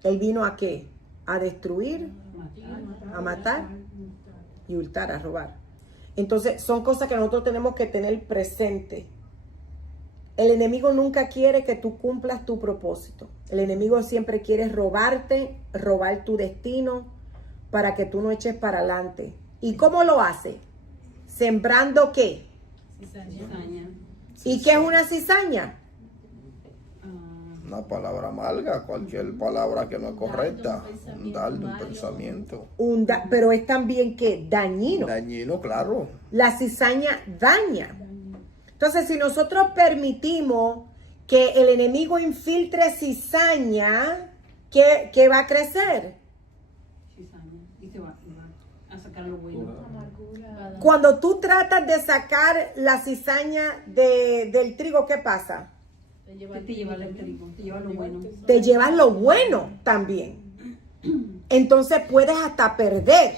Él vino ¿a qué? A destruir, a matar y hurtar, a robar. Entonces son cosas que nosotros tenemos que tener presente. El enemigo nunca quiere que tú cumplas tu propósito. El enemigo siempre quiere robarte, robar tu destino para que tú no eches para adelante. ¿Y cómo lo hace? ¿Sembrando qué? Cizaña. ¿Y qué es una cizaña? Una palabra amarga, cualquier palabra que no es correcta, un dardo, un pensamiento. Pero es también que dañino. Dañino, claro. La cizaña daña. Entonces, si nosotros permitimos que el enemigo infiltre cizaña, ¿qué va a crecer? Cizaña. Y se va a sacar lo bueno. Cuando tú tratas de sacar la cizaña del trigo, ¿qué pasa? Te lleva el trigo, te lleva lo bueno. Te llevas lo bueno también. Entonces puedes hasta perder.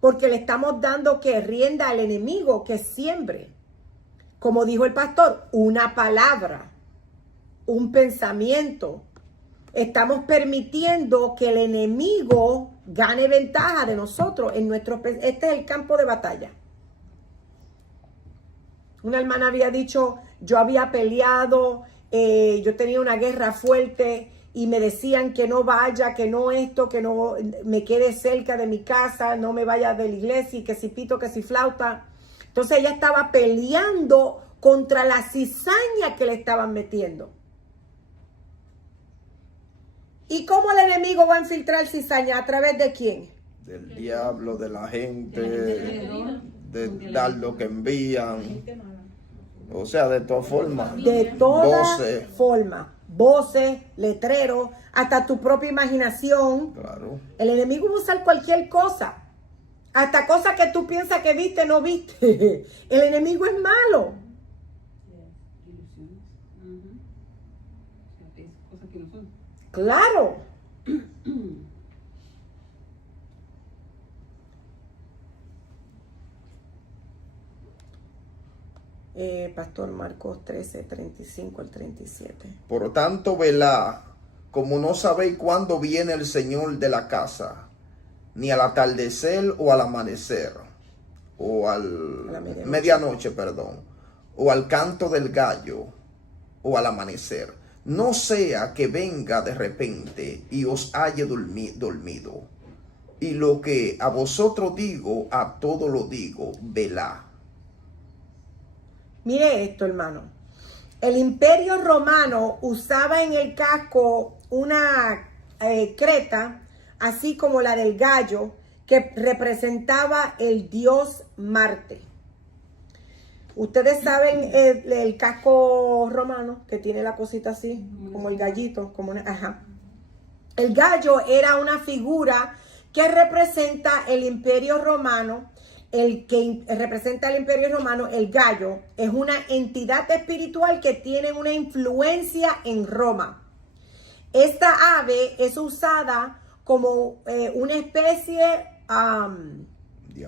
Porque le estamos dando que rienda al enemigo que siembre. Como dijo el pastor, una palabra, un pensamiento. Estamos permitiendo que el enemigo gane ventaja de nosotros en nuestro. Este es el campo de batalla. Una hermana había dicho, yo había peleado, yo tenía una guerra fuerte y me decían que no vaya, que no esto, que no me quede cerca de mi casa, no me vaya de la iglesia y que si pito, que si flauta. Entonces ella estaba peleando contra la cizaña que le estaban metiendo. ¿Y cómo el enemigo va a infiltrar cizaña? ¿A través de quién? Del diablo, de la gente, de dar lo que envían. O sea, de todas formas. De todas 12. formas. voces, letreros, hasta tu propia imaginación. Claro. El enemigo va a usar cualquier cosa. Hasta cosas que tú piensas que viste, no viste. El enemigo es malo. Ilusiones. O sea, es cosas que no son. Claro. Pastor Marcos 13, 35 al 37. Por tanto, velad, como no sabéis cuándo viene el Señor de la casa, ni al atardecer o al amanecer, o A la medianoche. medianoche, perdón, o al canto del gallo, o al amanecer. No sea que venga de repente y os haya dormido. Y lo que a vosotros digo, a todo lo digo, velad. Mire esto, hermano. El Imperio Romano usaba en el casco una creta, así como la del gallo, que representaba el dios Marte. Ustedes saben el casco romano, que tiene la cosita así, como el gallito, como ajá. El gallo era una figura que representa el Imperio Romano. El que representa el Imperio Romano, el gallo, es una entidad espiritual que tiene una influencia en Roma. Esta ave es usada como una especie De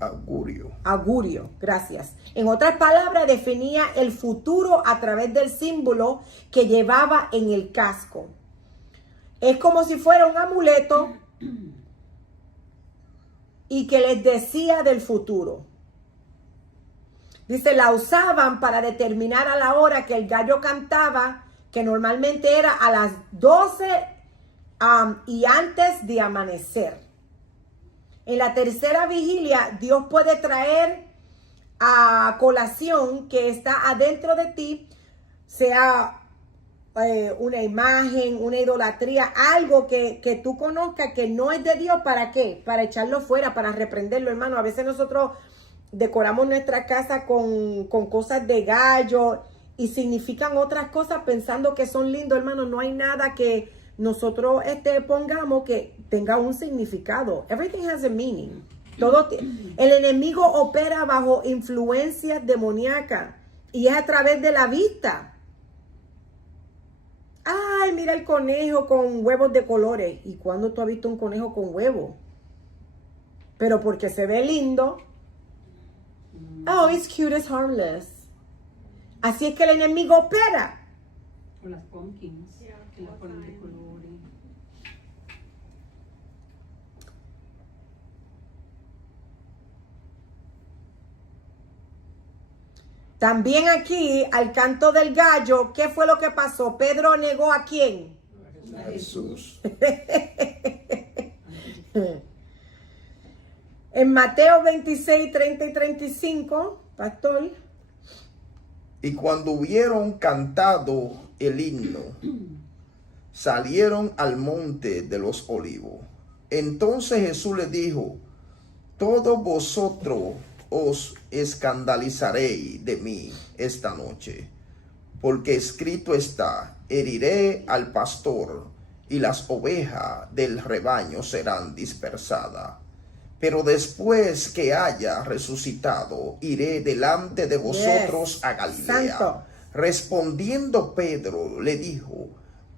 augurio. augurio, gracias. En otras palabras, definía el futuro a través del símbolo que llevaba en el casco. Es como si fuera un amuleto y que les decía del futuro. Dice, la usaban para determinar a la hora que el gallo cantaba, que normalmente era a las 12 y antes de amanecer. En la tercera vigilia, Dios puede traer a colación que está adentro de ti, sea una imagen, una idolatría, algo que tú conozcas que no es de Dios. ¿Para qué? Para echarlo fuera, para reprenderlo, hermano. A veces nosotros decoramos nuestra casa con cosas de gallo y significan otras cosas pensando que son lindos, hermano. No hay nada que nosotros pongamos que tenga un significado. Everything has a meaning. El enemigo opera bajo influencias demoníacas y es a través de la vista. Ay, mira el conejo con huevos de colores. ¿Y cuándo tú has visto un conejo con huevos? Pero porque se ve lindo. Oh, it's cute, it's harmless. Así es que el enemigo opera. O las pumpkins, que las ponen de colores. También aquí, al canto del gallo, ¿qué fue lo que pasó? Pedro negó ¿a quién? A Jesús. En Mateo 26, 30 y 35, pastor. Y cuando hubieron cantado el himno, salieron al monte de los olivos. Entonces Jesús les dijo, todos vosotros os escandalizaréis de mí esta noche, porque escrito está, heriré al pastor y las ovejas del rebaño serán dispersadas. Pero después que haya resucitado, iré delante de vosotros a Galilea. Santo. Respondiendo Pedro le dijo,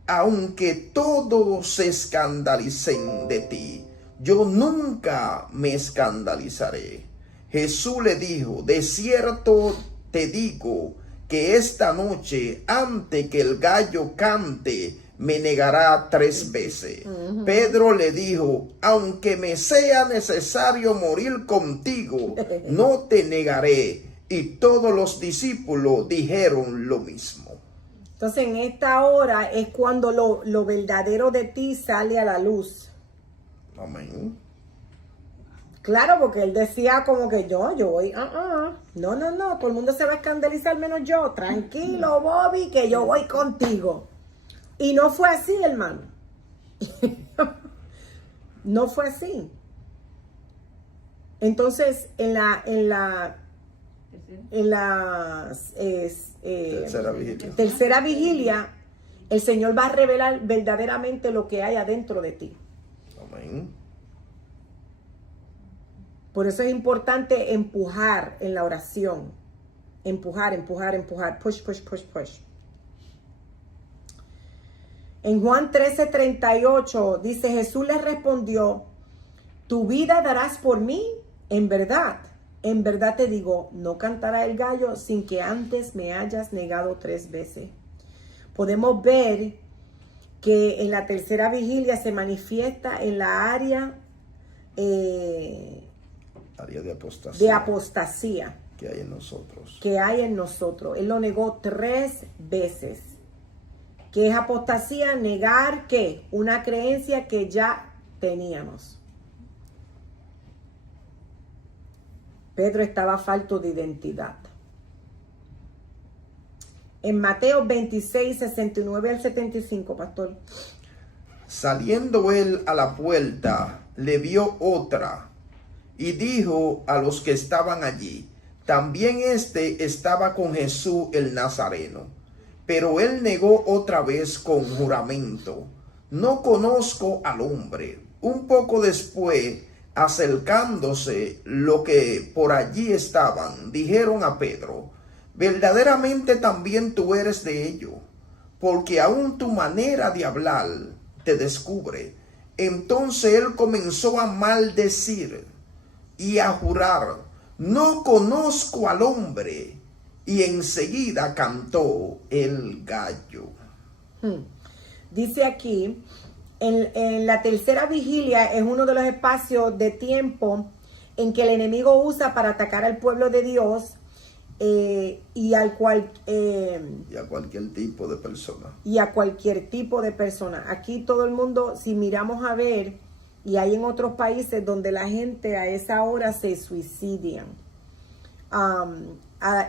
aunque todos se escandalicen de ti, yo nunca me escandalizaré. Jesús le dijo, de cierto te digo que esta noche, antes que el gallo cante, me negará 3 veces. Pedro le dijo, aunque me sea necesario morir contigo, no te negaré. Y todos los discípulos dijeron lo mismo. Entonces en esta hora es cuando lo verdadero de ti sale a la luz. Amén. Claro, porque él decía como que yo voy, no, todo el mundo se va a escandalizar menos yo. Tranquilo, Bobby, que yo voy contigo. Y no fue así, hermano. No fue así. Entonces, en la Tercera vigilia. tercera vigilia, El Señor va a revelar verdaderamente lo que hay adentro de ti. Amén. Por eso es importante empujar en la oración. Empujar, empujar, empujar. Push, push, push, push. En Juan 13:38 dice, Jesús les respondió, ¿tu vida darás por mí? En verdad te digo, no cantará el gallo sin que antes me hayas negado 3 veces. Podemos ver que en la tercera vigilia se manifiesta en la área Área de apostasía que hay en nosotros. Él lo negó 3 veces. ¿Qué es apostasía? Negar ¿qué? Una creencia que ya teníamos. Pedro estaba falto de identidad. En Mateo 26, 69 al 75, pastor. Saliendo él a la puerta, le vio otra, y dijo a los que estaban allí, también este estaba con Jesús el Nazareno. Pero él negó otra vez con juramento, no conozco al hombre. Un poco después, acercándose lo que por allí estaban, dijeron a Pedro, verdaderamente también tú eres de ellos, porque aún tu manera de hablar te descubre. Entonces él comenzó a maldecir y a jurar, no conozco al hombre. Y enseguida cantó el gallo. Dice aquí, en la tercera vigilia es uno de los espacios de tiempo en que el enemigo usa para atacar al pueblo de Dios y a cualquier tipo de persona. Y a cualquier tipo de persona. Aquí todo el mundo, si miramos a ver, y hay en otros países donde la gente a esa hora se suicidian.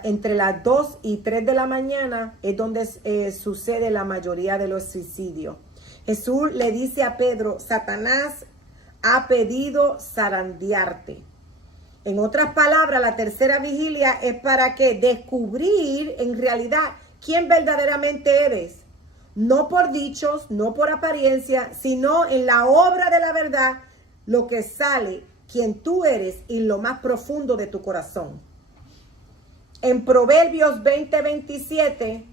Entre las 2 y 3 de la mañana es donde sucede la mayoría de los suicidios. Jesús le dice a Pedro, Satanás ha pedido zarandearte. En otras palabras, la tercera vigilia es para que descubrir en realidad quién verdaderamente eres. No por dichos, no por apariencia, sino en la obra de la verdad, lo que sale, quien tú eres y lo más profundo de tu corazón. En Proverbios 20:27,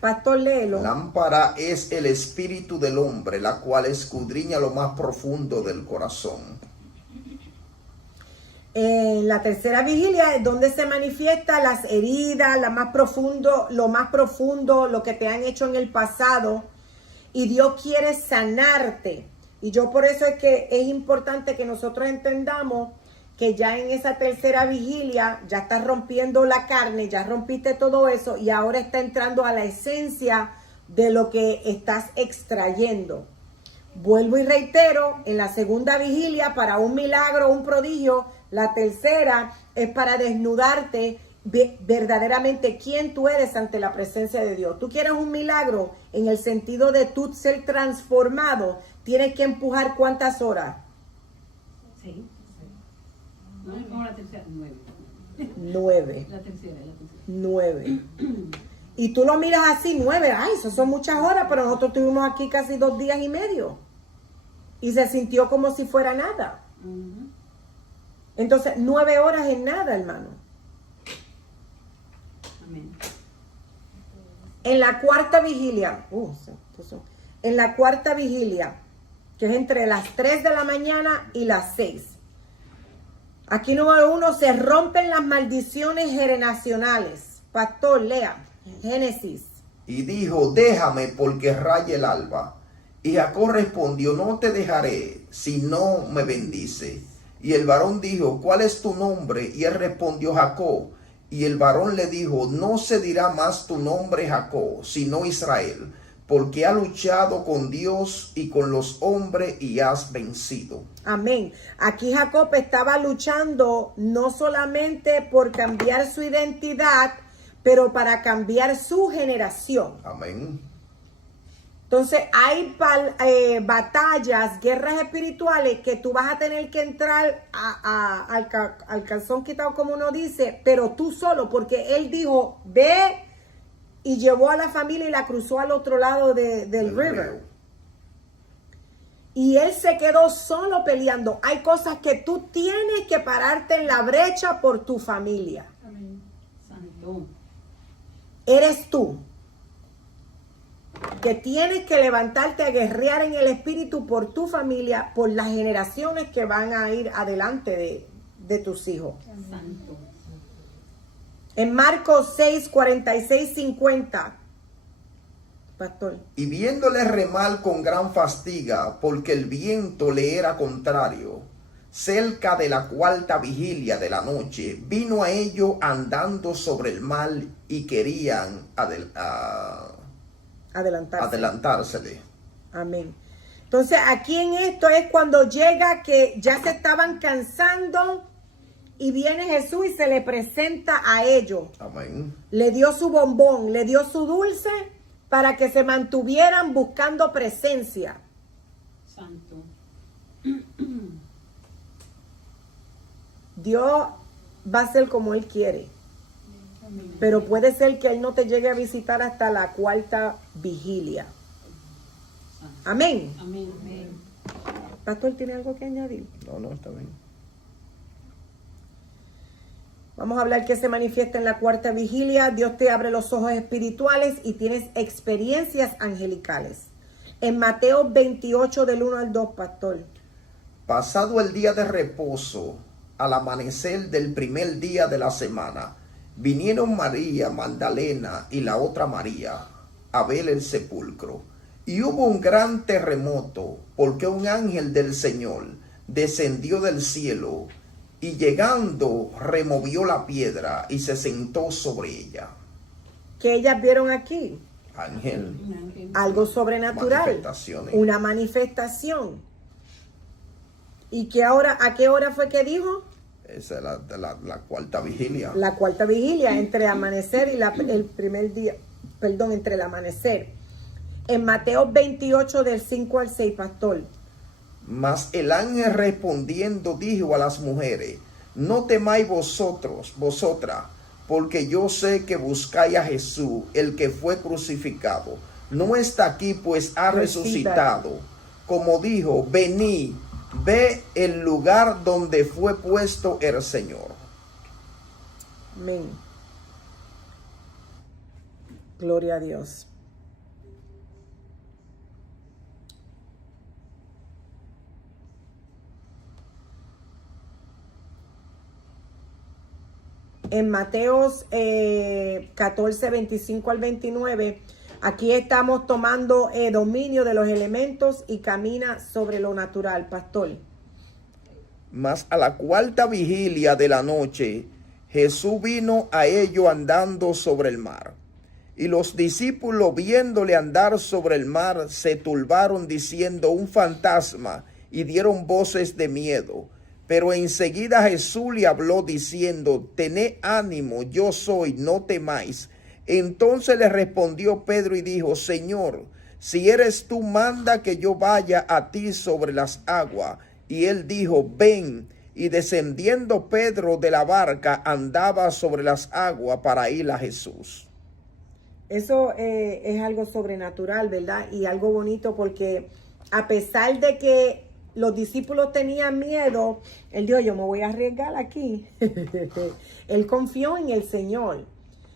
pastor, léelo. Lámpara es el espíritu del hombre, la cual escudriña lo más profundo del corazón. En la tercera vigilia es donde se manifiestan las heridas, lo más profundo, lo que te han hecho en el pasado. Y Dios quiere sanarte. Y yo por eso es que es importante que nosotros entendamos que ya en esa tercera vigilia ya estás rompiendo la carne, ya rompiste todo eso y ahora está entrando a la esencia de lo que estás extrayendo. Vuelvo y reitero, en la segunda vigilia para un milagro, un prodigio, la tercera es para desnudarte verdaderamente quién tú eres ante la presencia de Dios. Tú quieres un milagro en el sentido de tú ser transformado, tienes que empujar ¿cuántas horas? Sí. No, como la tercera, 9. 9. La tercera. 9. Y tú lo miras así, 9. Ay, eso son muchas horas, pero nosotros estuvimos aquí casi 2 días y medio. Y se sintió como si fuera nada. Entonces, 9 horas es nada, hermano. Amén. En la cuarta vigilia, que es entre las 3 de la mañana y las 6. Aquí número 1, se rompen las maldiciones generacionales. Pastor, lea, Génesis. Y dijo, déjame porque raye el alba. Y Jacob respondió, no te dejaré si no me bendice. Y el varón dijo, ¿cuál es tu nombre? Y él respondió, Jacob. Y el varón le dijo, no se dirá más tu nombre Jacob, sino Israel, porque ha luchado con Dios y con los hombres y has vencido. Amén. Aquí Jacob estaba luchando no solamente por cambiar su identidad, pero para cambiar su generación. Amén. Entonces hay batallas, guerras espirituales que tú vas a tener que entrar al calzón quitado, como uno dice, pero tú solo, porque él dijo, ve y llevó a la familia y la cruzó al otro lado del river. Y él se quedó solo peleando. Hay cosas que tú tienes que pararte en la brecha por tu familia. Amén. Santo. Eres tú que tienes que levantarte a guerrear en el espíritu por tu familia, por las generaciones que van a ir adelante de tus hijos. Santo. En Marcos 6, 46, 50, pastor. Y viéndole remar con gran fastiga, porque el viento le era contrario, cerca de la cuarta vigilia de la noche, vino a ellos andando sobre el mar y querían adelantársele. Amén. Entonces aquí en esto es cuando llega que ya se estaban cansando y viene Jesús y se le presenta a ellos. Amén. Le dio su bombón, le dio su dulce para que se mantuvieran buscando presencia. Santo. Dios va a ser como Él quiere. Amén. Pero puede ser que Él no te llegue a visitar hasta la cuarta vigilia. Santo. Amén. Amén. Amén. Pastor, ¿tiene algo que añadir? No, está bien. Vamos a hablar que se manifiesta en la cuarta vigilia. Dios te abre los ojos espirituales y tienes experiencias angelicales. En Mateo 28 del 1 al 2, pastor. Pasado el día de reposo, al amanecer del primer día de la semana, vinieron María Magdalena y la otra María a ver el sepulcro. Y hubo un gran terremoto, porque un ángel del Señor descendió del cielo y llegando removió la piedra y se sentó sobre ella. ¿Qué ellas vieron aquí? Ángel. Algo sobrenatural. Manifestaciones. Una manifestación. ¿Y qué hora, a qué hora fue que dijo? Esa es la cuarta vigilia. La cuarta vigilia, entre amanecer y el primer día, perdón, entre el amanecer. En Mateo 28 del 5 al 6, pastor. Mas el ángel respondiendo dijo a las mujeres: no temáis vosotras, porque yo sé que buscáis a Jesús, el que fue crucificado. No está aquí, pues ha resucitado. Como dijo, venid, ve el lugar donde fue puesto el Señor. Amén. Gloria a Dios. En Mateos 14, 25 al 29, aquí estamos tomando dominio de los elementos y camina sobre lo natural, pastor. Mas a la cuarta vigilia de la noche, Jesús vino a ellos andando sobre el mar. Y los discípulos, viéndole andar sobre el mar, se turbaron diciendo: un fantasma, y dieron voces de miedo. Pero enseguida Jesús le habló diciendo: tened ánimo, yo soy, no temáis. Entonces le respondió Pedro y dijo: Señor, si eres tú, manda que yo vaya a ti sobre las aguas. Y él dijo: ven. Y descendiendo Pedro de la barca, andaba sobre las aguas para ir a Jesús. Eso es algo sobrenatural, ¿verdad? Y algo bonito, porque a pesar de que los discípulos tenían miedo, él dijo: yo me voy a arriesgar aquí. Él confió en el Señor.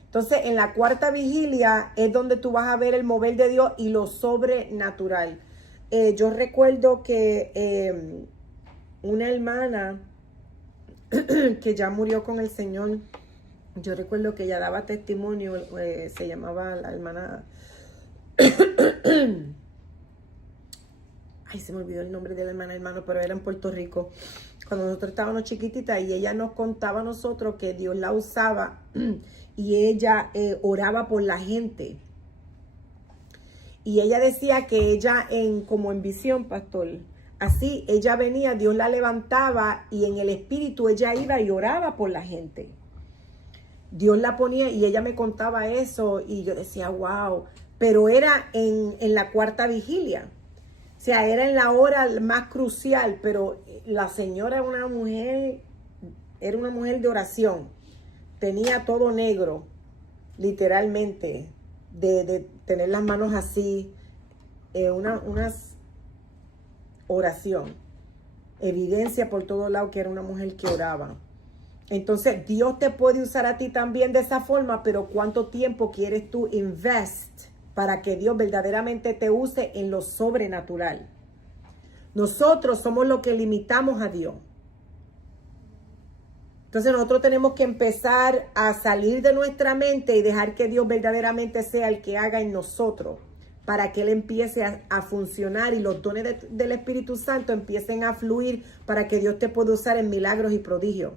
Entonces, en la cuarta vigilia es donde tú vas a ver el mover de Dios y lo sobrenatural. Yo recuerdo que una hermana que ya murió con el Señor, yo recuerdo que ella daba testimonio, se llamaba la hermana... Ay, se me olvidó el nombre de la hermano, pero era en Puerto Rico, cuando nosotros estábamos chiquititas, y ella nos contaba a nosotros que Dios la usaba y ella oraba por la gente. Y ella decía que ella, como en visión, pastor, así ella venía, Dios la levantaba y en el espíritu ella iba y oraba por la gente. Dios la ponía y ella me contaba eso y yo decía: wow, pero era en la cuarta vigilia. O sea, era en la hora más crucial, pero la señora era una mujer de oración. Tenía todo negro, literalmente. de tener las manos así, una oración, evidencia por todo lado que era una mujer que oraba. Entonces Dios te puede usar a ti también de esa forma, pero ¿cuánto tiempo quieres tú invest para que Dios verdaderamente te use en lo sobrenatural? Nosotros somos los que limitamos a Dios. Entonces nosotros tenemos que empezar a salir de nuestra mente y dejar que Dios verdaderamente sea el que haga en nosotros, para que Él empiece a funcionar y los dones del Espíritu Santo empiecen a fluir para que Dios te pueda usar en milagros y prodigios.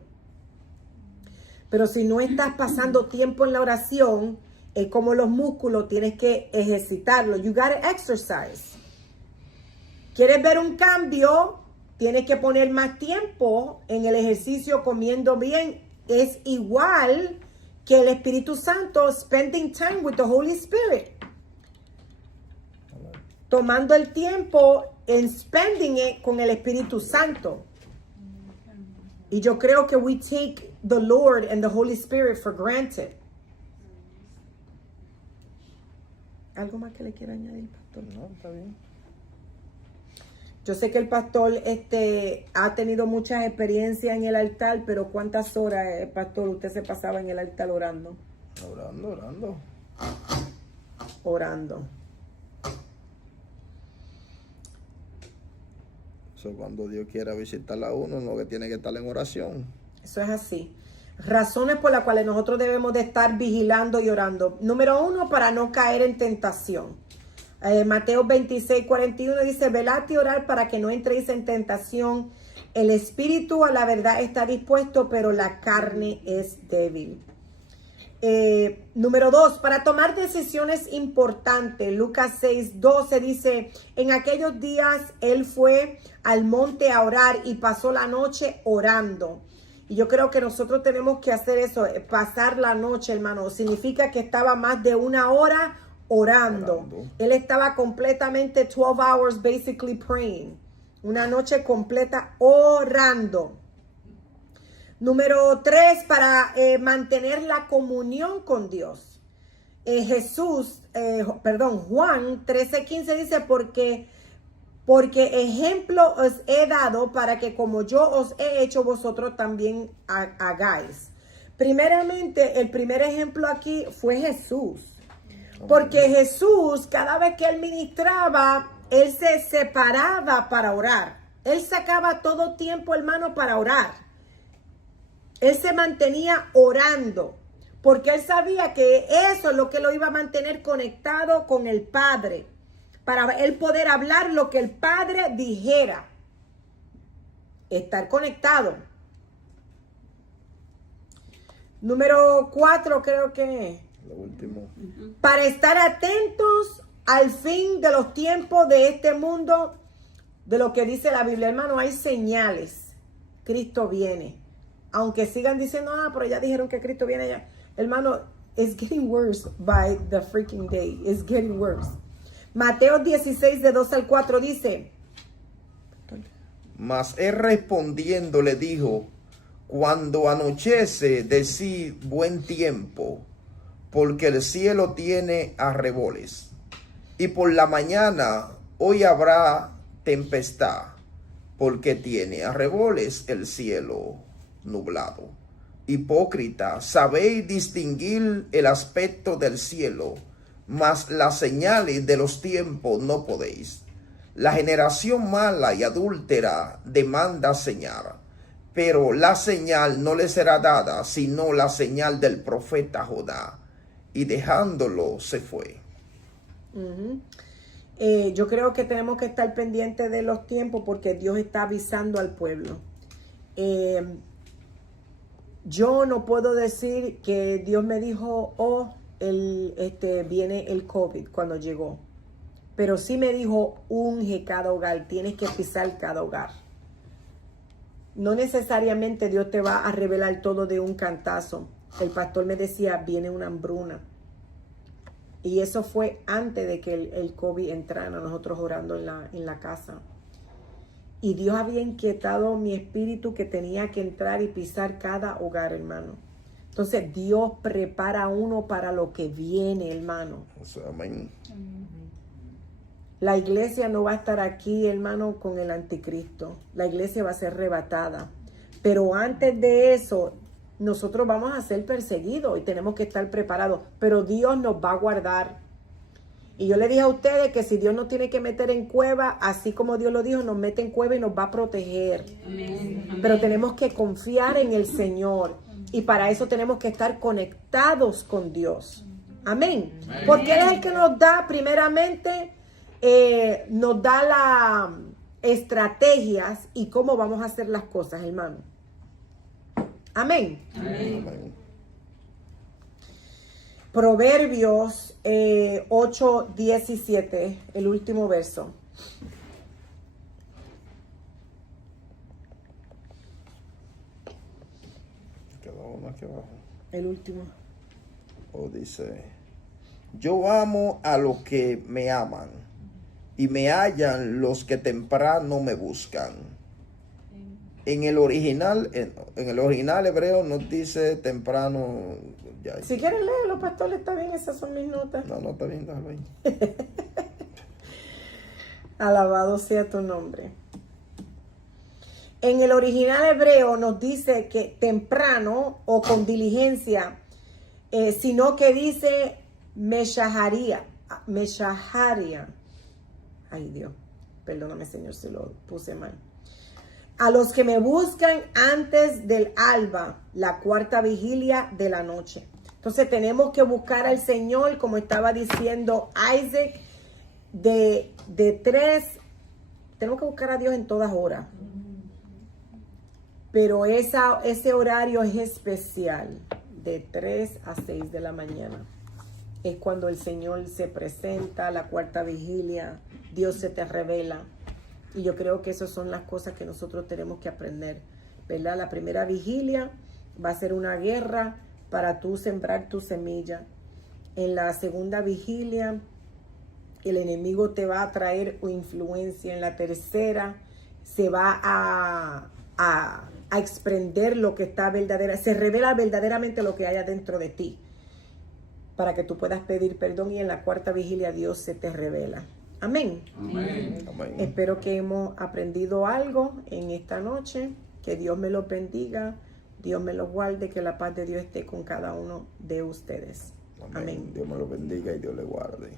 Pero si no estás pasando tiempo en la oración, es como los músculos, tienes que ejercitarlos. You gotta exercise. ¿Quieres ver un cambio? Tienes que poner más tiempo en el ejercicio comiendo bien. Es igual que el Espíritu Santo, spending time with the Holy Spirit. Tomando el tiempo en spending it con el Espíritu Santo. Y yo creo que we take the Lord and the Holy Spirit for granted. ¿Algo más que le quiera añadir, pastor? No, está bien. Yo sé que el pastor ha tenido muchas experiencias en el altar, pero ¿cuántas horas, pastor, usted se pasaba en el altar orando? Orando. So, cuando Dios quiera visitar a uno, no que tiene que estar en oración. Eso es así. Razones por las cuales nosotros debemos de estar vigilando y orando. Número 1, para no caer en tentación. Mateo 26:41 dice, velad y orad para que no entréis en tentación. El espíritu a la verdad está dispuesto, pero la carne es débil. Número 2, para tomar decisiones importantes. Lucas 6:12 dice, en aquellos días él fue al monte a orar y pasó la noche orando. Y yo creo que nosotros tenemos que hacer eso, pasar la noche, hermano. Significa que estaba más de una hora orando. Él estaba completamente 12 hours basically praying. Una noche completa orando. Número 3, para mantener la comunión con Dios. Juan 13:15 dice, porque ejemplo os he dado para que como yo os he hecho, vosotros también hagáis. Primeramente, el primer ejemplo aquí fue Jesús. Porque Jesús, cada vez que él ministraba, él se separaba para orar. Él sacaba todo tiempo, hermano, para orar. Él se mantenía orando, porque él sabía que eso es lo que lo iba a mantener conectado con el Padre, para él poder hablar lo que el Padre dijera. Estar conectado. Número 4, creo que Lo último. para estar atentos al fin de los tiempos de este mundo, de lo que dice la Biblia, hermano, hay señales. Cristo viene. Aunque sigan diciendo, pero ya dijeron que Cristo viene ya. Hermano, it's getting worse by the freaking day. It's getting worse. Mateo 16, de 2 al 4 dice. Mas él respondiendo le dijo, cuando anochece, decid buen tiempo, porque el cielo tiene arreboles. Y por la mañana, hoy habrá tempestad, porque tiene arreboles el cielo nublado. Hipócrita, sabéis distinguir el aspecto del cielo, mas las señales de los tiempos no podéis. La generación mala y adúltera demanda señal, pero la señal no le será dada, sino la señal del profeta Jonás. Y dejándolo se fue. Yo creo que tenemos que estar pendientes de los tiempos, porque Dios está avisando al pueblo. Yo no puedo decir que Dios me dijo, viene el COVID cuando llegó. Pero sí me dijo, unge cada hogar, tienes que pisar cada hogar. No necesariamente Dios te va a revelar todo de un cantazo. El pastor me decía, viene una hambruna. Y eso fue antes de que el COVID entrara, nosotros orando en la casa. Y Dios había inquietado mi espíritu que tenía que entrar y pisar cada hogar, hermano. Entonces Dios prepara a uno para lo que viene, hermano. Amén. La iglesia no va a estar aquí, hermano, con el anticristo. La iglesia va a ser arrebatada. Pero antes de eso, nosotros vamos a ser perseguidos y tenemos que estar preparados. Pero Dios nos va a guardar. Y yo le dije a ustedes que si Dios nos tiene que meter en cueva, así como Dios lo dijo, nos mete en cueva y nos va a proteger. Amén. Pero tenemos que confiar en el Señor. Y para eso tenemos que estar conectados con Dios. Amén. Porque Él es el que nos da primeramente... nos da las estrategias y cómo vamos a hacer las cosas, hermano. Amén. Amén. Proverbios 8:17, el último verso. Quedó uno aquí abajo. El último. Dice: yo amo a los que me aman, y me hallan los que temprano me buscan. En el original hebreo nos dice temprano. Ya. Si quieren leerlo, pastor, está bien, esas son mis notas. No, está bien, déjalo ahí. Alabado sea tu nombre. En el original hebreo nos dice que temprano o con diligencia, sino que dice meshaharia. Ay, Dios, perdóname, Señor, si lo puse mal. A los que me buscan antes del alba, la cuarta vigilia de la noche. Entonces tenemos que buscar al Señor, como estaba diciendo Isaac, de 3. Tenemos que buscar a Dios en todas horas. Pero ese horario es especial, de 3 a 6 de la mañana. Es cuando el Señor se presenta, la cuarta vigilia, Dios se te revela. Y yo creo que esas son las cosas que nosotros tenemos que aprender, ¿verdad? La primera vigilia va a ser una guerra para tú sembrar tu semilla. En la segunda vigilia, el enemigo te va a traer influencia. En la tercera, se va a exprender lo que está verdadera. Se revela verdaderamente lo que hay adentro de ti, para que tú puedas pedir perdón. Y en la cuarta vigilia Dios se te revela. Amén. Amén. Amén. Espero que hemos aprendido algo en esta noche. Que Dios me los bendiga. Dios me los guarde. Que la paz de Dios esté con cada uno de ustedes. Amén. Dios me lo bendiga y Dios le guarde.